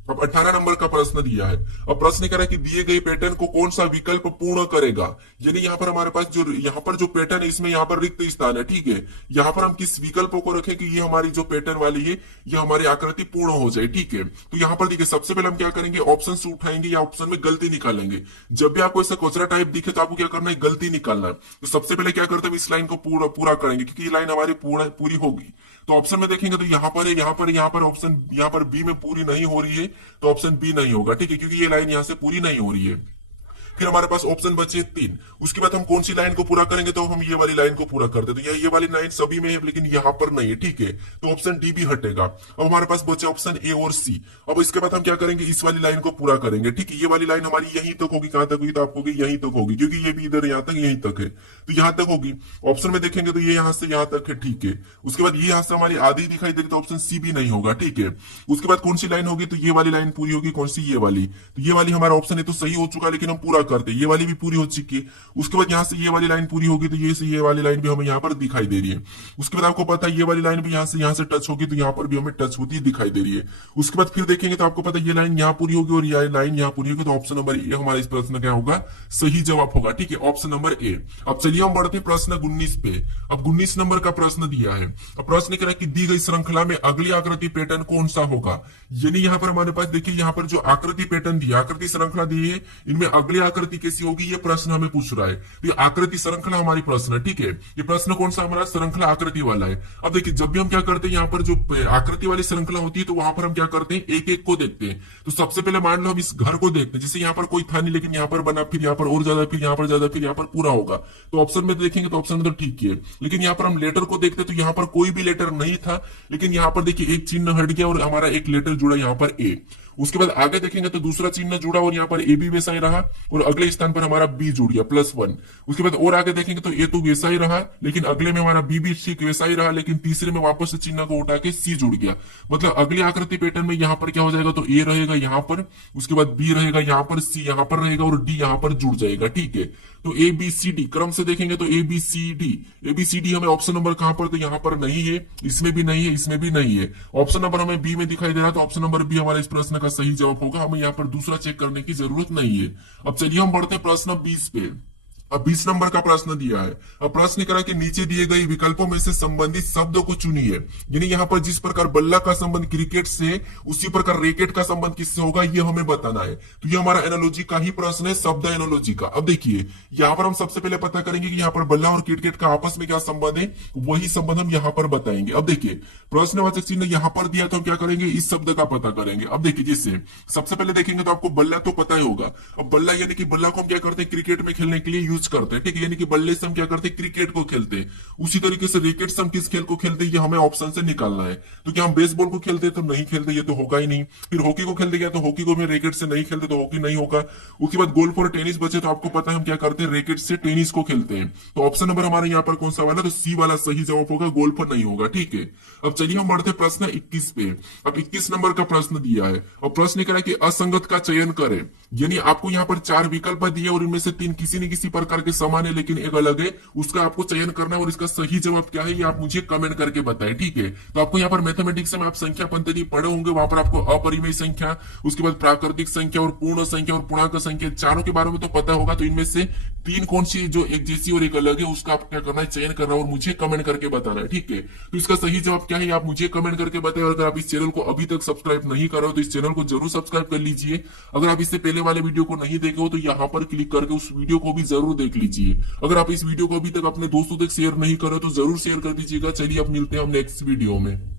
अब 18 नंबर का प्रश्न दिया है। अब प्रश्न कह रहा है कि दिए गए पैटर्न को कौन सा विकल्प पूर्ण करेगा। यानी यहाँ पर हमारे पास जो यहाँ पर जो पैटर्न है, इसमें यहाँ पर रिक्त स्थान है, ठीक है, यहाँ पर हम किस विकल्प को रखें कि ये हमारी जो पैटर्न वाली है ये हमारी आकृति पूर्ण हो जाए, ठीक है। तो यहाँ पर देखिए सबसे पहले हम क्या करेंगे, ऑप्शन से उठाएंगे या ऑप्शन में गलती निकालेंगे। जब भी आपको ऐसा कचरा टाइप दिखे तो आपको क्या करना है, गलती निकालना है। तो सबसे पहले क्या करते हैं, इस लाइन को पूरा करेंगे, क्योंकि ये लाइन हमारी पूरी होगी। तो ऑप्शन में देखेंगे तो यहाँ पर है, यहाँ पर ऑप्शन, यहाँ पर बी में पूरी नहीं हो रही है, तो ऑप्शन बी नहीं होगा, ठीक है, क्योंकि ये लाइन यहाँ से पूरी नहीं हो रही है। फिर हमारे पास ऑप्शन बचे 3। उसके बाद हम कौन सी लाइन को पूरा करेंगे, तो हम ये वाली लाइन को पूरा करते, तो ये वाली लाइन सभी में है लेकिन यहाँ पर नहीं है, ठीक है, तो ऑप्शन डी भी हटेगा। अब हमारे पास बचे ऑप्शन ए और सी। अब इसके बाद हम क्या करेंगे, इस वाली लाइन को पूरा करेंगे, ठीक है, ये वाली लाइन हमारी यहीं तक होगी, कहां तक होगी, तो आपको यहीं तक होगी, क्योंकि ये भी इधर यहाँ तक यहीं तक है, तो यहाँ तक होगी। ऑप्शन में देखेंगे तो ये यहाँ से यहाँ तक है, ठीक है। उसके बाद ये यहाँ से हमारी आधी दिखाई देगी, तो ऑप्शन सी भी नहीं होगा, ठीक है। उसके बाद कौन सी लाइन होगी, तो ये वाली लाइन पूरी होगी, कौन सी, ये वाली। तो ये वाली हमारा ऑप्शन है तो सही हो चुका, लेकिन हम पूरा करते, ये वाली भी पूरी हो चुकी है। उसके बाद यहाँ से ये वाली लाइन पूरी होगी, तो ये से ये वाली लाइन भी हमें यहाँ पर दिखाई दे रही है। उसके बाद आपको पता है ये वाली लाइन भी यहाँ से टच होगी, तो यहाँ पर भी हमें टच होती दिखाई दे रही है। उसके बाद फिर देखेंगे तो आपको पता है ये लाइन यहाँ पूरी होगी और ये लाइन यहाँ पूरी होगी, तो ऑप्शन नंबर ए हमारा इस प्रश्न क्या होगा, सही जवाब होगा, ठीक है, ऑप्शन नंबर ए। अब चलिए हम बढ़ते प्रश्न 19 पे। अब 19 नंबर का प्रश्न दिया है। अब प्रश्न कह रहा है कि दी गई श्रृंखला में अगली आकृति पैटर्न कौन सा होगा। यानी यहाँ पर हमारे पास देखिए, यहाँ पर जो आकृति पैटर्न दिया, आकृति श्रृंखला दी है, इनमें अगली आकृति कैसी होगी, ये प्रश्न हमें पूछ रहा है। तो ये आकृति श्रृंखला हमारी प्रश्न है, ठीक है, ये प्रश्न कौन सा हमारा, श्रृंखला आकृति वाला है। अब देखिए जब भी हम क्या करते हैं, यहाँ पर जो आकृति वाली श्रृंखला होती है, तो वहां पर हम क्या करते हैं, एक एक को देखते हैं। तो सबसे पहले मान लो हम इस घर को देखते हैं, जैसे यहाँ पर कोई था नहीं, लेकिन यहाँ पर बना, फिर यहाँ पर और ज्यादा, फिर यहाँ पर ज्यादा, फिर यहाँ पर पूरा होगा, तो ऑप्शन में देखेंगे तो ऑप्शन में तो ठीक है। लेकिन यहाँ पर हम लेटर को देखते, तो यहाँ पर कोई भी लेटर नहीं था, लेकिन यहाँ पर देखिए एक चिन्ह हट गया और हमारा एक लेटर जुड़ा यहाँ पर ए। उसके बाद आगे देखेंगे तो दूसरा चिन्ह जुड़ा और यहाँ पर ए भी वैसा ही रहा, और अगले स्थान पर हमारा बी जुड़ गया +1। उसके बाद और आगे देखेंगे तो ए तो वैसा ही रहा, लेकिन अगले में हमारा बी भी ठीक वैसा ही रहा, लेकिन तीसरे में वापस से चिन्ह को उठा के सी जुड़ गया। मतलब अगली आकृति पैटर्न में यहाँ पर क्या हो जाएगा, तो ए रहेगा यहाँ पर, उसके बाद बी रहेगा यहाँ पर, सी यहाँ पर रहेगा और डी यहाँ पर जुड़ जाएगा, ठीक है। तो ए बी सी डी क्रम से देखेंगे तो ए बी सी डी हमें ऑप्शन नंबर कहां पर, तो यहाँ पर नहीं है, इसमें भी नहीं है, इसमें भी नहीं है। ऑप्शन नंबर हमें बी में दिखाई दे रहा है, तो ऑप्शन नंबर बी हमारा इस प्रश्न का सही जवाब होगा। हमें यहाँ पर दूसरा चेक करने की जरूरत नहीं है। अब चलिए हम बढ़ते हैं प्रश्न 20 पे। अब 20 नंबर का प्रश्न दिया है। अब प्रश्न करा कि नीचे दिए गए विकल्पों में से संबंधित शब्द को चुनिए। यानी यहाँ पर जिस प्रकार बल्ला का संबंध क्रिकेट से, उसी प्रकार रैकेट का संबंध किससे होगा, ये हमें बताना है। तो ये हमारा एनालॉजी का ही प्रश्न है, शब्द एनालॉजी का। अब देखिए यहाँ पर हम सबसे पहले पता करेंगे कि यहाँ पर बल्ला और क्रिकेट का आपस में क्या संबंध है, वही संबंध हम यहाँ पर बताएंगे। अब देखिए प्रश्नवाचक चिन्ह यहाँ पर दिया, तो हम क्या करेंगे, इस शब्द का पता करेंगे। अब देखिए जैसे सबसे पहले देखेंगे तो आपको बल्ला तो पता ही होगा। अब बल्ला यानी कि बल्ला को हम क्या करते हैं, क्रिकेट में खेलने के लिए यूज करते हैं, ठीक है, यानी कि बल्ले से हम क्या करते हैं, क्रिकेट को खेलते हैं। उसी तरीके से रैकेट से हम किस खेल को खेलते हैं, ये हमें ऑप्शन से निकालना है। तो क्या हम बेसबॉल को खेलते हैं, तो नहीं खेलते, ये तो होगा ही नहीं। फिर हॉकी को खेलते, क्या तो हॉकी को भी रैकेट से नहीं खेलते, तो हॉकी नहीं होगा। उसके बाद गोल्फ और टेनिस बचे, तो आपको पता है हम क्या करते हैं, रैकेट से टेनिस को खेलते हैं। तो ऑप्शन नंबर हमारे यहाँ पर कौन सा वाला, तो सी वाला सही जवाब होगा, गोल्फ नहीं होगा, ठीक है। अब चलिए हम बढ़ते प्रश्न 21 पे। अब 21 नंबर का प्रश्न दिया है और प्रश्न कह रहा है कि असंगत का चयन करें। यानी आपको यहाँ पर 4 विकल्प दिए और इनमें से 3 किसी न किसी प्रकार प्रकार के समान है लेकिन एक अलग है, उसका आपको चयन करना है और इसका सही जवाब क्या है ये आप मुझे कमेंट करके बताएं, ठीक है। तो आपको यहाँ पर मैथमेटिक्स में आप संख्या पद्धति पढ़े होंगे, वहां पर आपको अपरिमेय संख्या, उसके बाद प्राकृतिक संख्या और पूर्ण संख्या और पूर्णांक संख्या चारों के बारे में तो पता होगा। तो इनमें से तीन कौन सी जो एक जैसी और एक अलग है उसका आप क्या करना है, चयन करना है और मुझे कमेंट करके बताना है, ठीक है। तो इसका सही जवाब क्या है आप मुझे कमेंट करके बताएं। और अगर आप इस चैनल को अभी तक सब्सक्राइब नहीं कर रहे हो तो इस चैनल को जरूर सब्सक्राइब कर लीजिए। अगर आप इससे पहले वाले वीडियो को नहीं देखे हो तो यहाँ पर क्लिक करके उस वीडियो को भी जरूर देख लीजिए। अगर आप इस वीडियो को अभी तक अपने दोस्तों तक शेयर नहीं कर रहे हो तो जरूर शेयर कर दीजिएगा। चलिए अब मिलते हैं हम नेक्स्ट वीडियो में।